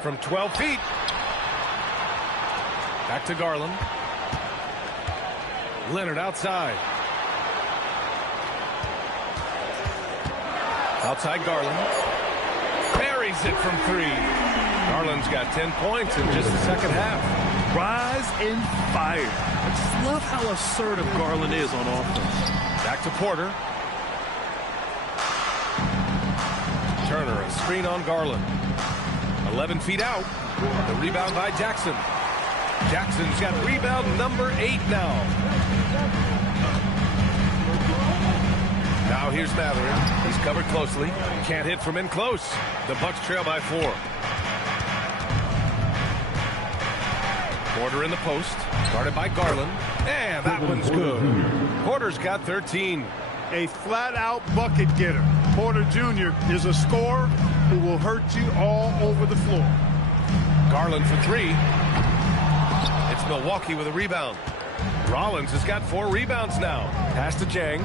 From 12 feet. Back to Garland. Leonard outside. Outside Garland. Buries it from 3. Garland's got 10 points in just the second half. Rise and fire. I just love how assertive Garland is on offense. Back to Porter. Turner, a screen on Garland. 11 feet out. The rebound by Jackson. Jackson's got rebound number 8 now. Now here's Matherin. He's covered closely. Can't hit from in close. The Bucks trail by 4. Porter in the post. Guarded by Garland. And that one's good. Porter's got 13. A flat-out bucket getter. Porter Jr. is a scorer who will hurt you all over the floor. Garland for 3. Milwaukee with a rebound. Rollins has got 4 rebounds now. Pass to Jang.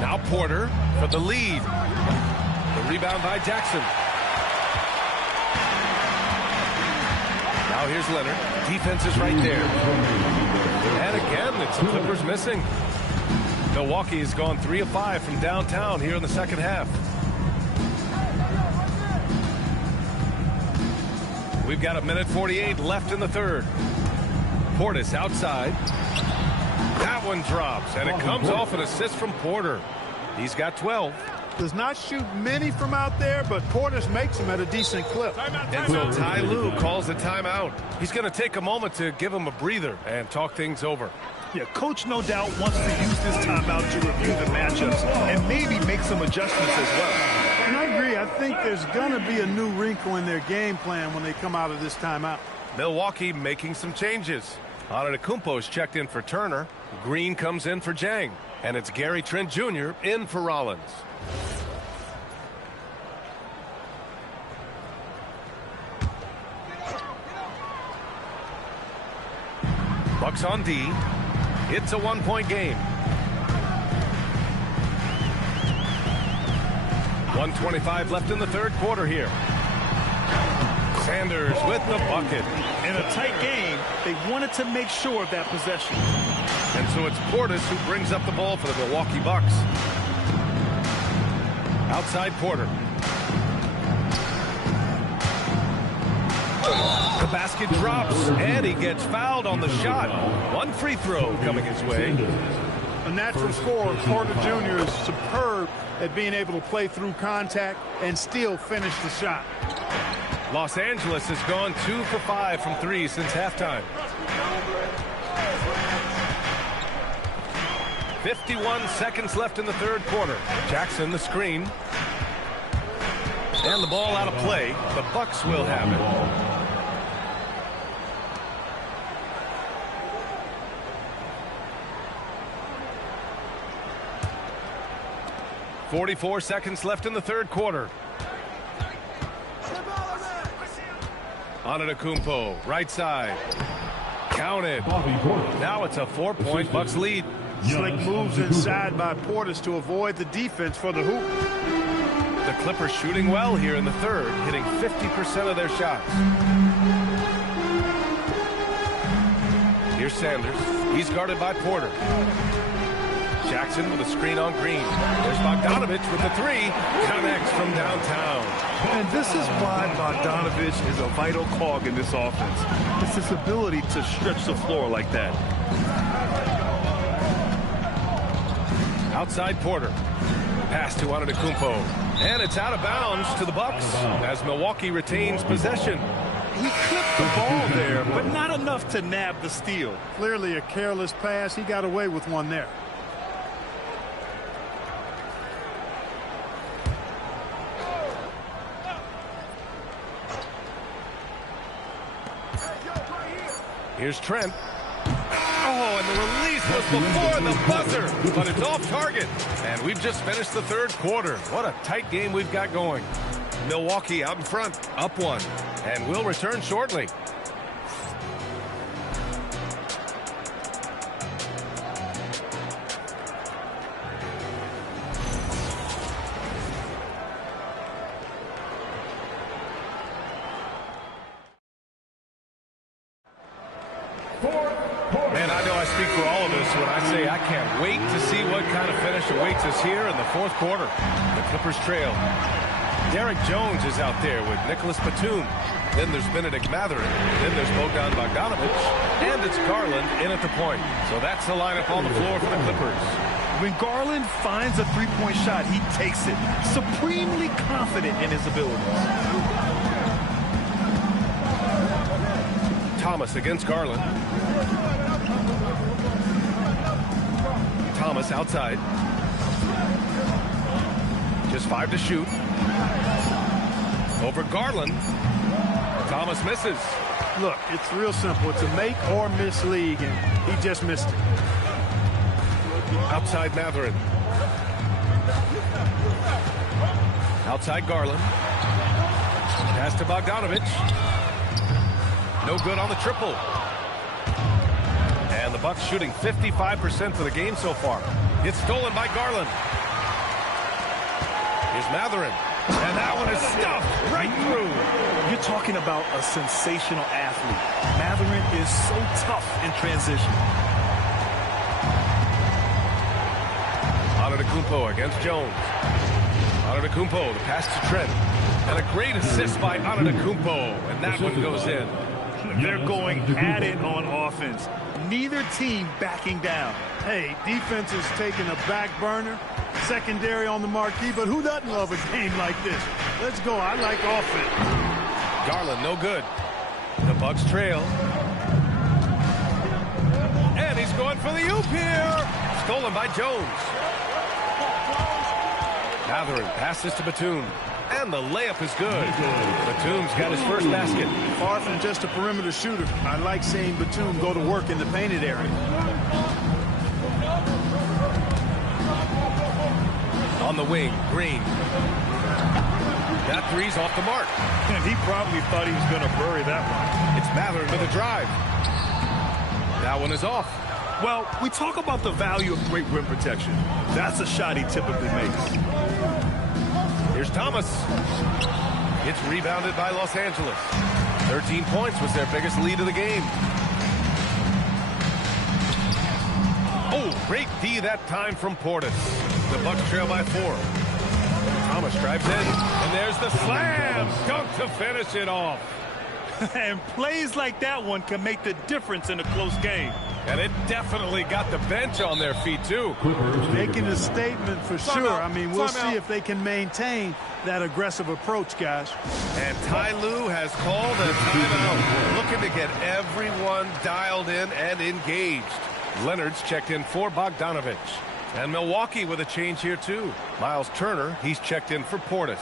Now Porter for the lead. The rebound by Jackson. Now here's Leonard. Defense is right there. And again, it's the Clippers missing. Milwaukee has gone 3 of 5 from downtown here in the second half. We've got 1:48 left in the third. Portis outside. That one drops, and it comes off an assist from Porter. He's got 12. Does not shoot many from out there, but Portis makes them at a decent clip. And so Ty Lue calls the timeout. He's going to take a moment to give him a breather and talk things over. Yeah, coach no doubt wants to use this timeout to review the matchups and maybe make some adjustments as well. And I agree. I think there's going to be a new wrinkle in their game plan when they come out of this timeout. Milwaukee making some changes. Antetokounmpo's checked in for Turner. Green comes in for Jang. And it's Gary Trent Jr. in for Rollins. Bucks on D. It's a 1-point game. 1:25 left in the third quarter here. Sanders with the bucket. In a tight game, they wanted to make sure of that possession. And so it's Portis who brings up the ball for the Milwaukee Bucks. Outside Porter. The basket drops, and he gets fouled on the shot. 1 free throw coming his way. A natural scorer, Porter Jr. is superb at being able to play through contact and still finish the shot. Los Angeles has gone 2 for 5 from 3 since halftime. 51 seconds left in the third quarter. Jackson the screen. And the ball out of play. The Bucks will have it. 44 seconds left in the third quarter. Antetokounmpo, right side. Counted. Now it's a 4-point Bucks lead. Slick moves inside by Portis to avoid the defense for the hoop. The Clippers shooting well here in the third, hitting 50% of their shots. Here's Sanders. He's guarded by Porter. Jackson with a screen on Green. There's Bogdanovich with the 3. Connects from downtown. And this is why Bogdanovich is a vital cog in this offense. It's his ability to stretch the floor like that. Outside Porter. Pass to Antetokounmpo. And it's out of bounds to the Bucks as Milwaukee retains possession. He clipped the ball there, but not enough to nab the steal. Clearly a careless pass. He got away with one there. Here's Trent. Oh, and the release was before the buzzer, but it's off target. And we've just finished the third quarter. What a tight game we've got going. Milwaukee out in front, up 1, and we'll return shortly. Man, I know I speak for all of us when I say I can't wait to see what kind of finish awaits us here in the fourth quarter. The Clippers trail. Derek Jones is out there with Nicholas Batum. Then there's Benedict Mathurin. Then there's Bogdan Bogdanovich. And it's Garland in at the point. So that's the lineup on the floor for the Clippers. When Garland finds a three-point shot, he takes it, supremely confident in his abilities. Thomas against Garland. Thomas outside. Just 5 to shoot. Over Garland. Thomas misses. Look, it's real simple. It's a make or miss league, and he just missed it. Outside Mathurin. Outside Garland. Pass to Bogdanovich. No good on the triple. And the Bucks shooting 55% for the game so far. It's stolen by Garland. Here's Matherin. And that one is stuffed right through. You're talking about a sensational athlete. Matherin is so tough in transition. Antetokounmpo against Jones. Antetokounmpo, the pass to Trent. And a great assist by Antetokounmpo. And that one goes in. They're going at it on offense. Neither team backing down. Hey, defense is taking a back burner. Secondary on the marquee, but who doesn't love a game like this? Let's go. I like offense. Garland, no good. The Bucks trail. And he's going for the oop here. Stolen by Jones. Matherin passes to Batum. And the layup is good. Batum's got his first basket. Far from just a perimeter shooter, I like seeing Batum go to work in the painted area. On the wing, Green. That three's off the mark. And he probably thought he was going to bury that one. It's Matherin with a drive. That one is off. Well, we talk about the value of great rim protection. That's a shot he typically makes. Here's Thomas. It's rebounded by Los Angeles. 13 points was their biggest lead of the game. Oh, great D that time from Portis. The Bucks trail by 4. Thomas drives in, and there's the slam dunk to finish it off. And plays like that one can make the difference in a close game. And it definitely got the bench on their feet, too. Making a statement for sure. I mean, we'll see if they can maintain that aggressive approach, guys. And Ty Lue has called a timeout, looking to get everyone dialed in and engaged. Leonard's checked in for Bogdanovich. And Milwaukee with a change here, too. Miles Turner, he's checked in for Portis.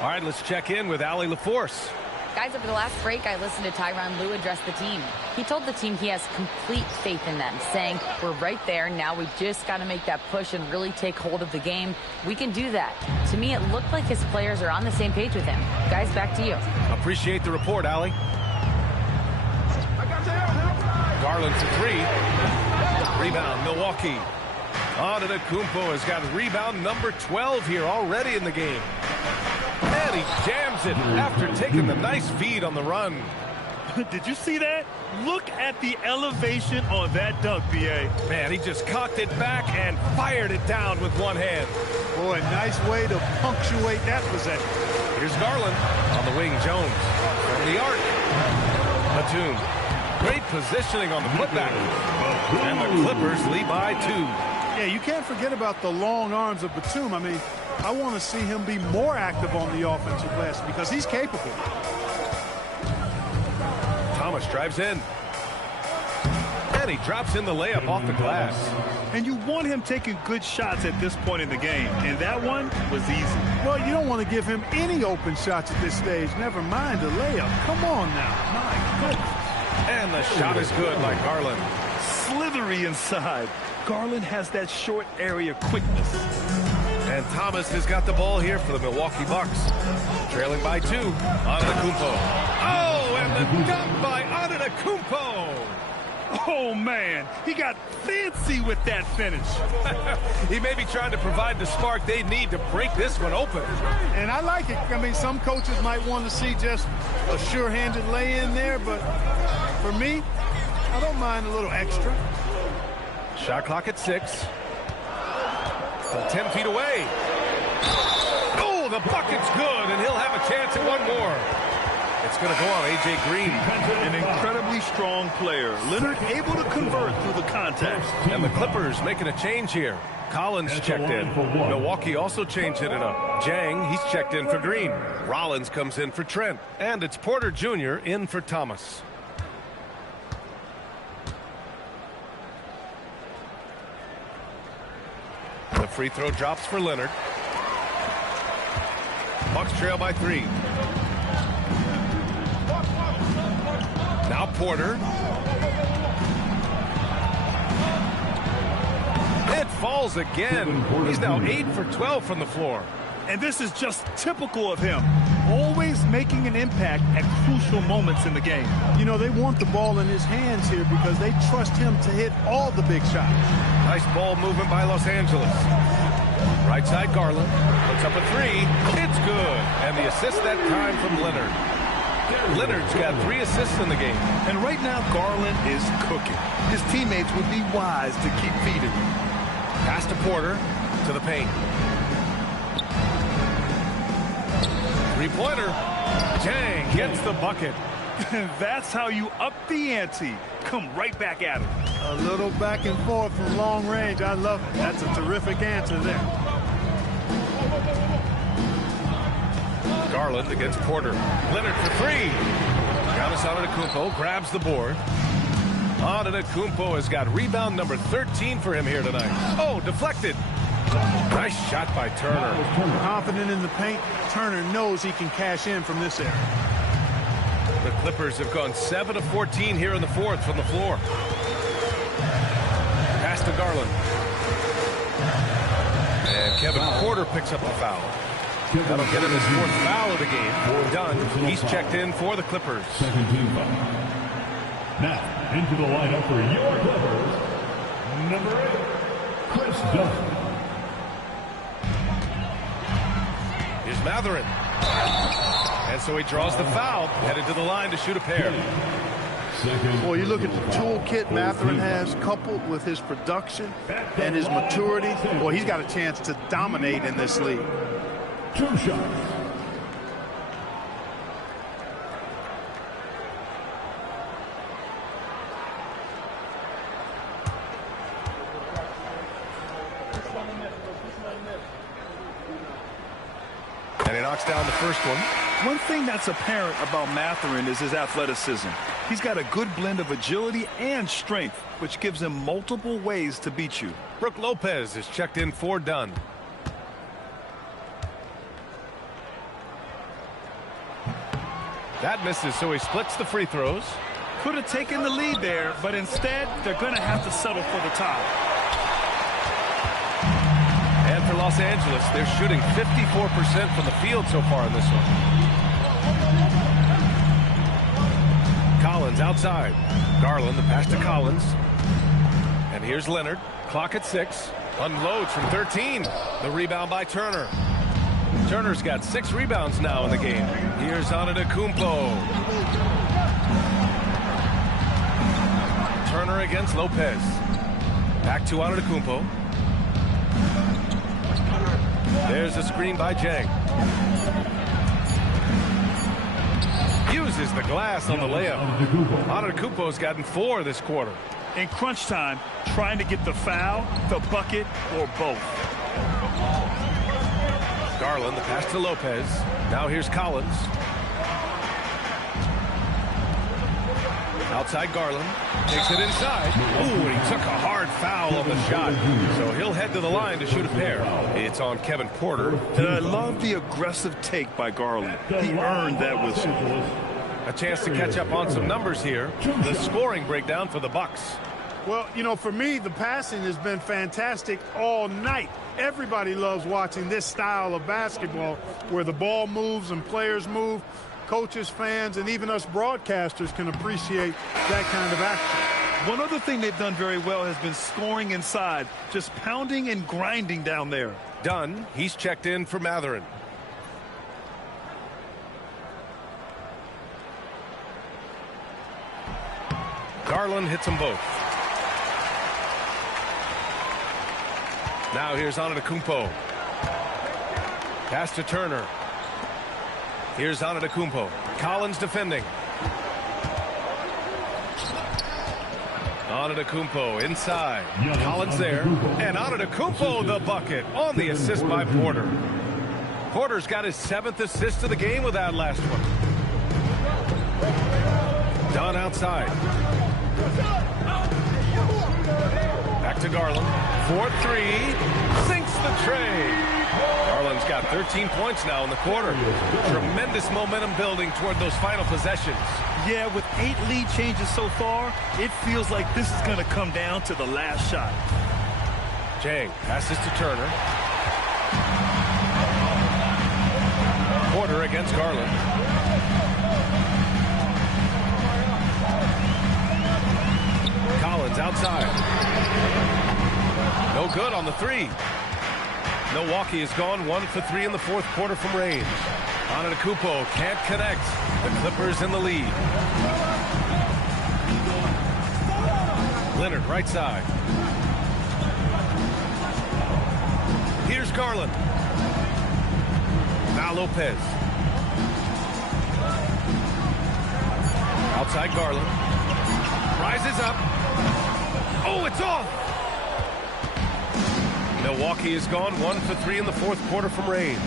All right, let's check in with Allie LaForce. Guys, over the last break, I listened to Tyronn Lue address the team. He told the team he has complete faith in them, saying, we're right there. Now we just got to make that push and really take hold of the game. We can do that. To me, it looked like his players are on the same page with him. Guys, back to you. Appreciate the report, Allie. Garland for 3. Rebound, Milwaukee. Antetokounmpo has got rebound number 12 here already in the game. And he jams it after taking the nice feed on the run. Did you see that? Look at the elevation on that dunk, B.A. Man, he just cocked it back and fired it down with one hand. Boy, nice way to punctuate that possession. Here's Garland on the wing. Jones from the arc. Batum. Great positioning on the putback. And the Clippers lead by 2. Yeah, you can't forget about the long arms of Batum. I mean, I want to see him be more active on the offensive glass because he's capable. Thomas drives in. And he drops in the layup off the glass. And you want him taking good shots at this point in the game. And that one was easy. Well, you don't want to give him any open shots at this stage. Never mind the layup. Come on now. My goodness. And the shot is good by Garland. Slithery inside. Garland has that short area quickness. And Thomas has got the ball here for the Milwaukee Bucks. Trailing by 2. Antetokounmpo. Oh, and the dunk by Antetokounmpo. Oh, man. He got fancy with that finish. He may be trying to provide the spark they need to break this one open. And I like it. I mean, some coaches might want to see just a sure-handed lay-in there, but for me, I don't mind a little extra. Shot clock at 6. 10 feet away. Oh, the bucket's good, and he'll have a chance at one more. It's going to go on A.J. Green. An incredibly strong player. Leonard able to convert through the contact. And the Clippers making a change here. Collins checked in. Milwaukee also changed it up. Jang, he's checked in for Green. Rollins comes in for Trent. And it's Porter Jr. in for Thomas. The free throw drops for Leonard. Bucks trail by 3. Now Porter. It falls again. He's now 8 for 12 from the floor. And this is just typical of him, always making an impact at crucial moments in the game. You know, they want the ball in his hands here because they trust him to hit all the big shots. Nice ball movement by Los Angeles. Right side, Garland puts up a three. It's good. And the assist that time from Leonard. Leonard's got 3 assists in the game. And right now, Garland is cooking. His teammates would be wise to keep feeding him. Pass to Porter to the paint. Three-pointer. Jang gets the bucket. That's how you up the ante. Come right back at him. A little back and forth from long range. I love it. That's a terrific answer there. Garland against Porter. Leonard for 3. Giannis Antetokounmpo grabs the board. Antetokounmpo has got rebound number 13 for him here tonight. Oh, deflected. Nice shot by Turner. Confident in the paint. Turner knows he can cash in from this area. The Clippers have gone 7 of 14 here in the 4th from the floor. Pass to Garland. And Kevin Porter picks up the foul. That'll get him his 4th foul of the game. Done. He's checked in for the Clippers. Second team foul. Now, into the lineup for your Clippers, number 8, Chris Dunn. Here's Mathurin. And so he draws the foul, headed to the line to shoot a pair. Boy, you look at the toolkit Mathurin has, coupled with his production and his maturity. Boy, he's got a chance to dominate in this league. 2 shots. And he knocks down the first one. One thing that's apparent about Mathurin is his athleticism. He's got a good blend of agility and strength, which gives him multiple ways to beat you. Brook Lopez is checked in for Dunn. That misses, so he splits the free throws. Could have taken the lead there, but instead, they're going to have to settle for the tie. And for Los Angeles, they're shooting 54% from the field so far in this one. Collins outside. Garland, the pass to Collins. And here's Leonard. Clock at 6. Unloads from 13. The rebound by Turner. Turner's got 6 rebounds now in the game. Here's Antetokounmpo. Turner against Lopez. Back to Antetokounmpo. There's a screen by Jang. Uses the glass on the layup. Antetokounmpo's gotten 4 this quarter. In crunch time, trying to get the foul, the bucket, or both. Garland, the pass to Lopez. Now here's Collins. Outside Garland. Takes it inside. Ooh, and he took a hard foul on the shot. So he'll head to the line to shoot a pair. It's on Kevin Porter. And I love the aggressive take by Garland. He earned that whistle. A chance to catch up on some numbers here. The scoring breakdown for the Bucks. Well, you know, for me, the passing has been fantastic all night. Everybody loves watching this style of basketball where the ball moves and players move. Coaches, fans, and even us broadcasters can appreciate that kind of action. One other thing they've done very well has been scoring inside, just pounding and grinding down there. Dunn, he's checked in for Mathurin. Garland hits them both. Now here's Antetokounmpo. Pass to Turner. Here's Antetokounmpo. Collins defending. Antetokounmpo inside. Collins there. And Antetokounmpo the bucket on the assist by Porter. Porter's got his 7th assist of the game with that last one. Dunn outside. Back to Garland. 4-3. Sinks the tray. Garland's got 13 points now in the quarter. Tremendous momentum building toward those final possessions. Yeah, with 8 lead changes so far, it feels like this is going to come down to the last shot. Jang passes to Turner. Porter against Garland. Collins outside. No good on the three. Milwaukee has gone 1 for 3 in the fourth quarter from range. Antetokounmpo can't connect. The Clippers in the lead. Leonard right side. Here's Garland. Now Lopez. Outside Garland. Rises up. Oh, it's off. Milwaukee has gone 1 for 3 in the fourth quarter from range.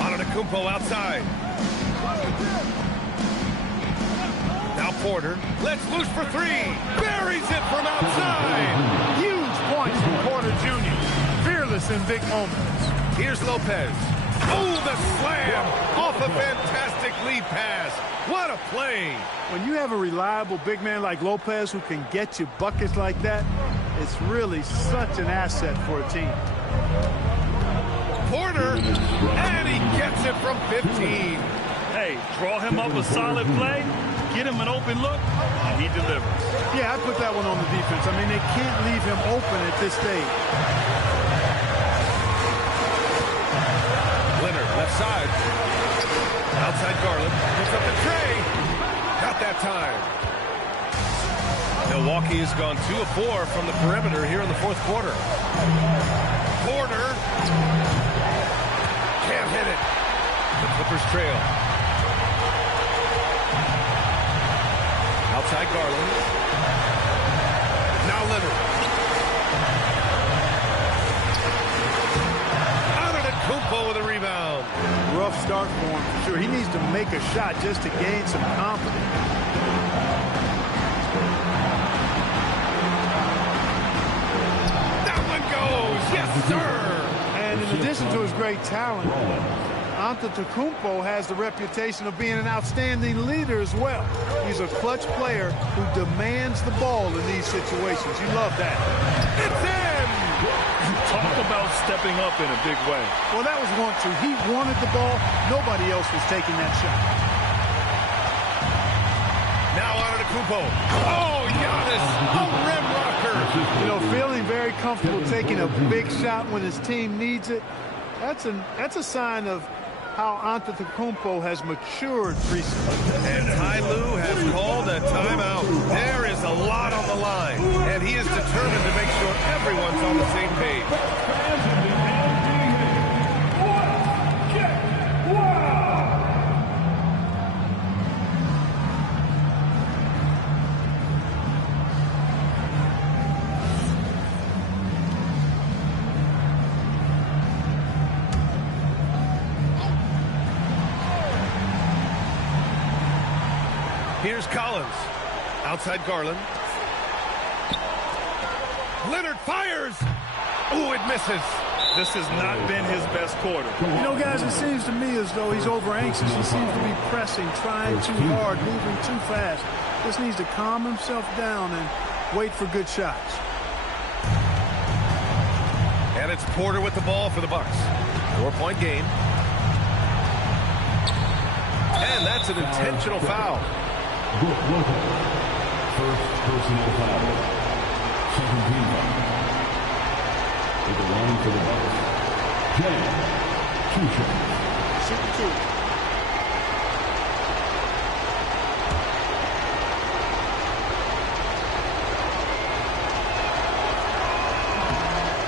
Antetokounmpo outside. Now Porter. Let's loose for 3. Buries it from outside. Huge points from Porter Jr. Fearless in big moments. Here's Lopez. Oh, the slam off a fantastic lead pass. What a play. When you have a reliable big man like Lopez who can get you buckets like that, it's really such an asset for a team. Porter, and he gets it from 15. Hey, draw him up a solid play, get him an open look, and he delivers. Yeah, I put that one on the defense. I mean, they can't leave him open at this stage. Leonard, left side. Outside Garland. Puts up the tray. Got that time. Milwaukee has gone 2 of 4 from the perimeter here in the fourth quarter. Porter. Can't hit it. The Clippers trail. Outside Garland. Now Leonard. Antetokounmpo with a rebound. Rough start for him for sure. He needs to make a shot just to gain some confidence. That one goes. Yes, sir. And in addition to his great talent, Antetokounmpo has the reputation of being an outstanding leader as well. He's a clutch player who demands the ball in these situations. You love that. It's in. Talk about stepping up in a big way. Well, that was 1-2. He wanted the ball. Nobody else was taking that shot. Now Antetokounmpo. Oh, Giannis, a rim rocker. You know, feeling very comfortable taking a big shot when his team needs it. That's a sign of how Antetokounmpo has matured recently. And Ty Lue has called a timeout. There is a lot on the line, and he is determined to make sure everyone's on the same page. Here's Collins. Outside Garland. Leonard fires. Ooh, it misses. This has not been his best quarter. You know, guys, it seems to me as though he's over-anxious. He seems to be pressing, trying too hard, moving too fast. Just needs to calm himself down and wait for good shots. And it's Porter with the ball for the Bucks. 4-point game. And that's an intentional foul. First personal foul. Second team foul. With the line for the Bucks. Jay, 2 shots. Shoot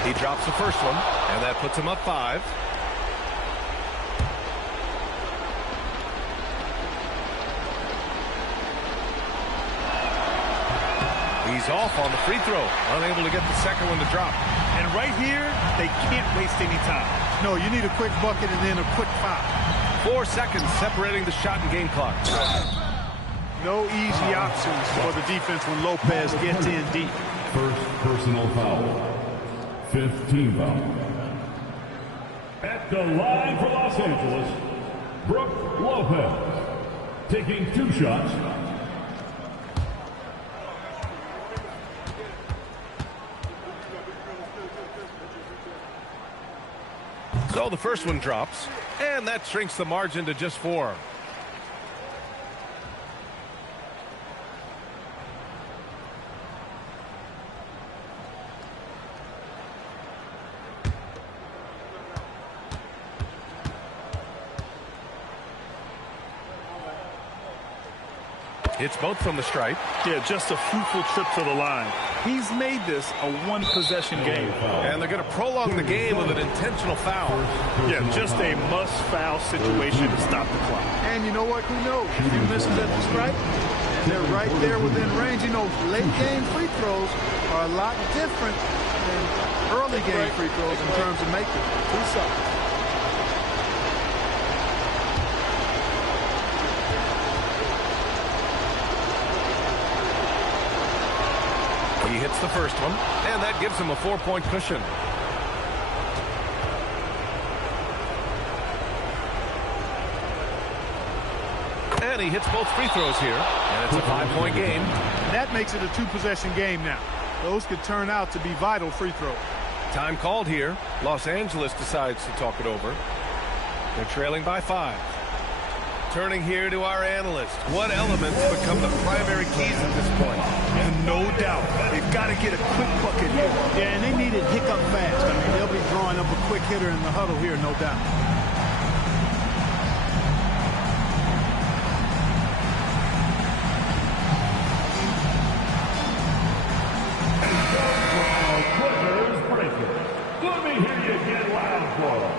2. He drops the first one, and that puts him up 5. He's off on the free throw, unable to get the second one to drop. And right here, they can't waste any time. No, you need a quick bucket and then a quick foul. 4 seconds separating the shot and game clock. No easy options for the defense when Lopez gets in deep. First personal foul. 5th team foul. At the line for Los Angeles, Brook Lopez. Taking 2 shots. So the first one drops, and that shrinks the margin to just 4. Hits both from the stripe. Yeah, just a fruitful trip to the line. He's made this a one-possession game. And they're going to prolong the game with an intentional foul. Yeah, just a must-foul situation to stop the clock. And you know what? Who knows? If he misses at the stripe, and they're right there within range. You know, late-game free throws are a lot different than early-game free throws in terms of making 2 shots. He hits the first one, and that gives him a 4-point cushion. And he hits both free throws here, and it's a 5-point game. That makes it a 2-possession game now. Those could turn out to be vital free throws. Time called here. Los Angeles decides to talk it over. They're trailing by 5. Turning here to our analyst. What elements become the primary keys at this point? And no doubt, they've got to get a quick bucket here. Yeah, and they need it hiccup fast. I mean, they'll be drawing up a quick hitter in the huddle here, no doubt. Let me hear you get loud for them.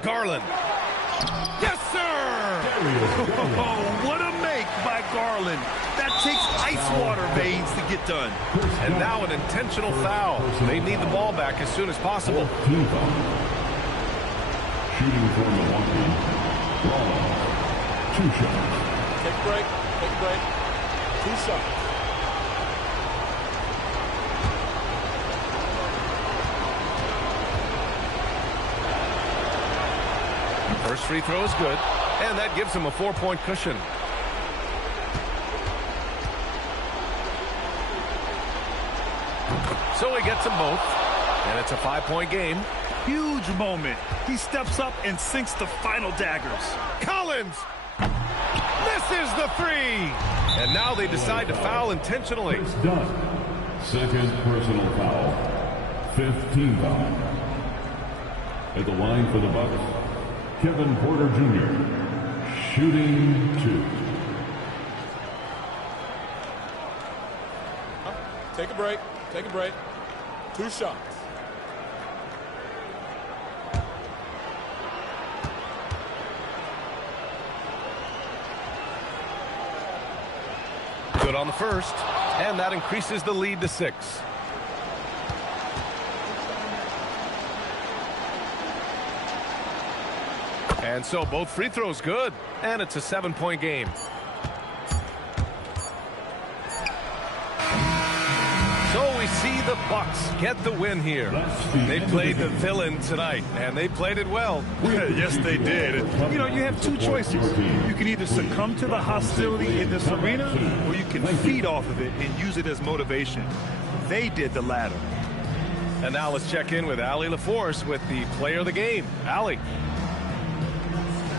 Garland. Yes, sir! Oh, what a make by Garland. That takes ice water veins to get done. And now an intentional foul. They need the ball back as soon as possible. Shooting for Milwaukee. Garland. 2 shots. Take a break. Take a break. 2 shots. First free throw is good, and that gives him a 4-point cushion. So he gets them both, and it's a 5-point game. Huge moment. He steps up and sinks the final daggers. Collins! Misses the 3! And now they decide to foul intentionally. It's done. Second personal foul. 5th team foul. At the line for the Bucks, Kevin Porter Jr. Shooting 2. Take a break. Take a break. 2 shots. Good on the first, and that increases the lead to 6. And so both free throws good, and it's a 7-point game. So we see the Bucks get the win here. They played the villain tonight, and they played it well. Yes, they did. You know, you have 2 choices. You can either succumb to the hostility in this arena, or you can feed off of it and use it as motivation. They did the latter. And now let's check in with Allie LaForce with the player of the game. Allie.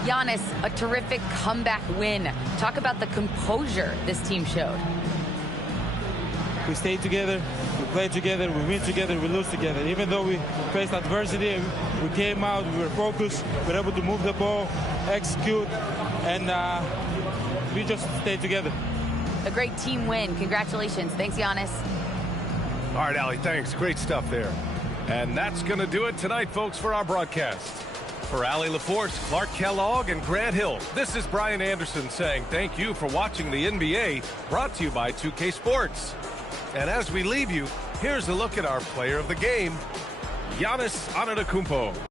Giannis, a terrific comeback win. Talk about the composure this team showed. We stayed together, we played together, we win together, we lose together. Even though we faced adversity, we came out, we were focused, we were able to move the ball, execute, and we just stayed together. A great team win. Congratulations. Thanks, Giannis. All right, Allie, thanks. Great stuff there. And that's going to do it tonight, folks, for our broadcast. For Allie LaForce, Clark Kellogg, and Grant Hill, this is Brian Anderson saying thank you for watching the NBA, brought to you by 2K Sports. And as we leave you, here's a look at our player of the game, Giannis Antetokounmpo.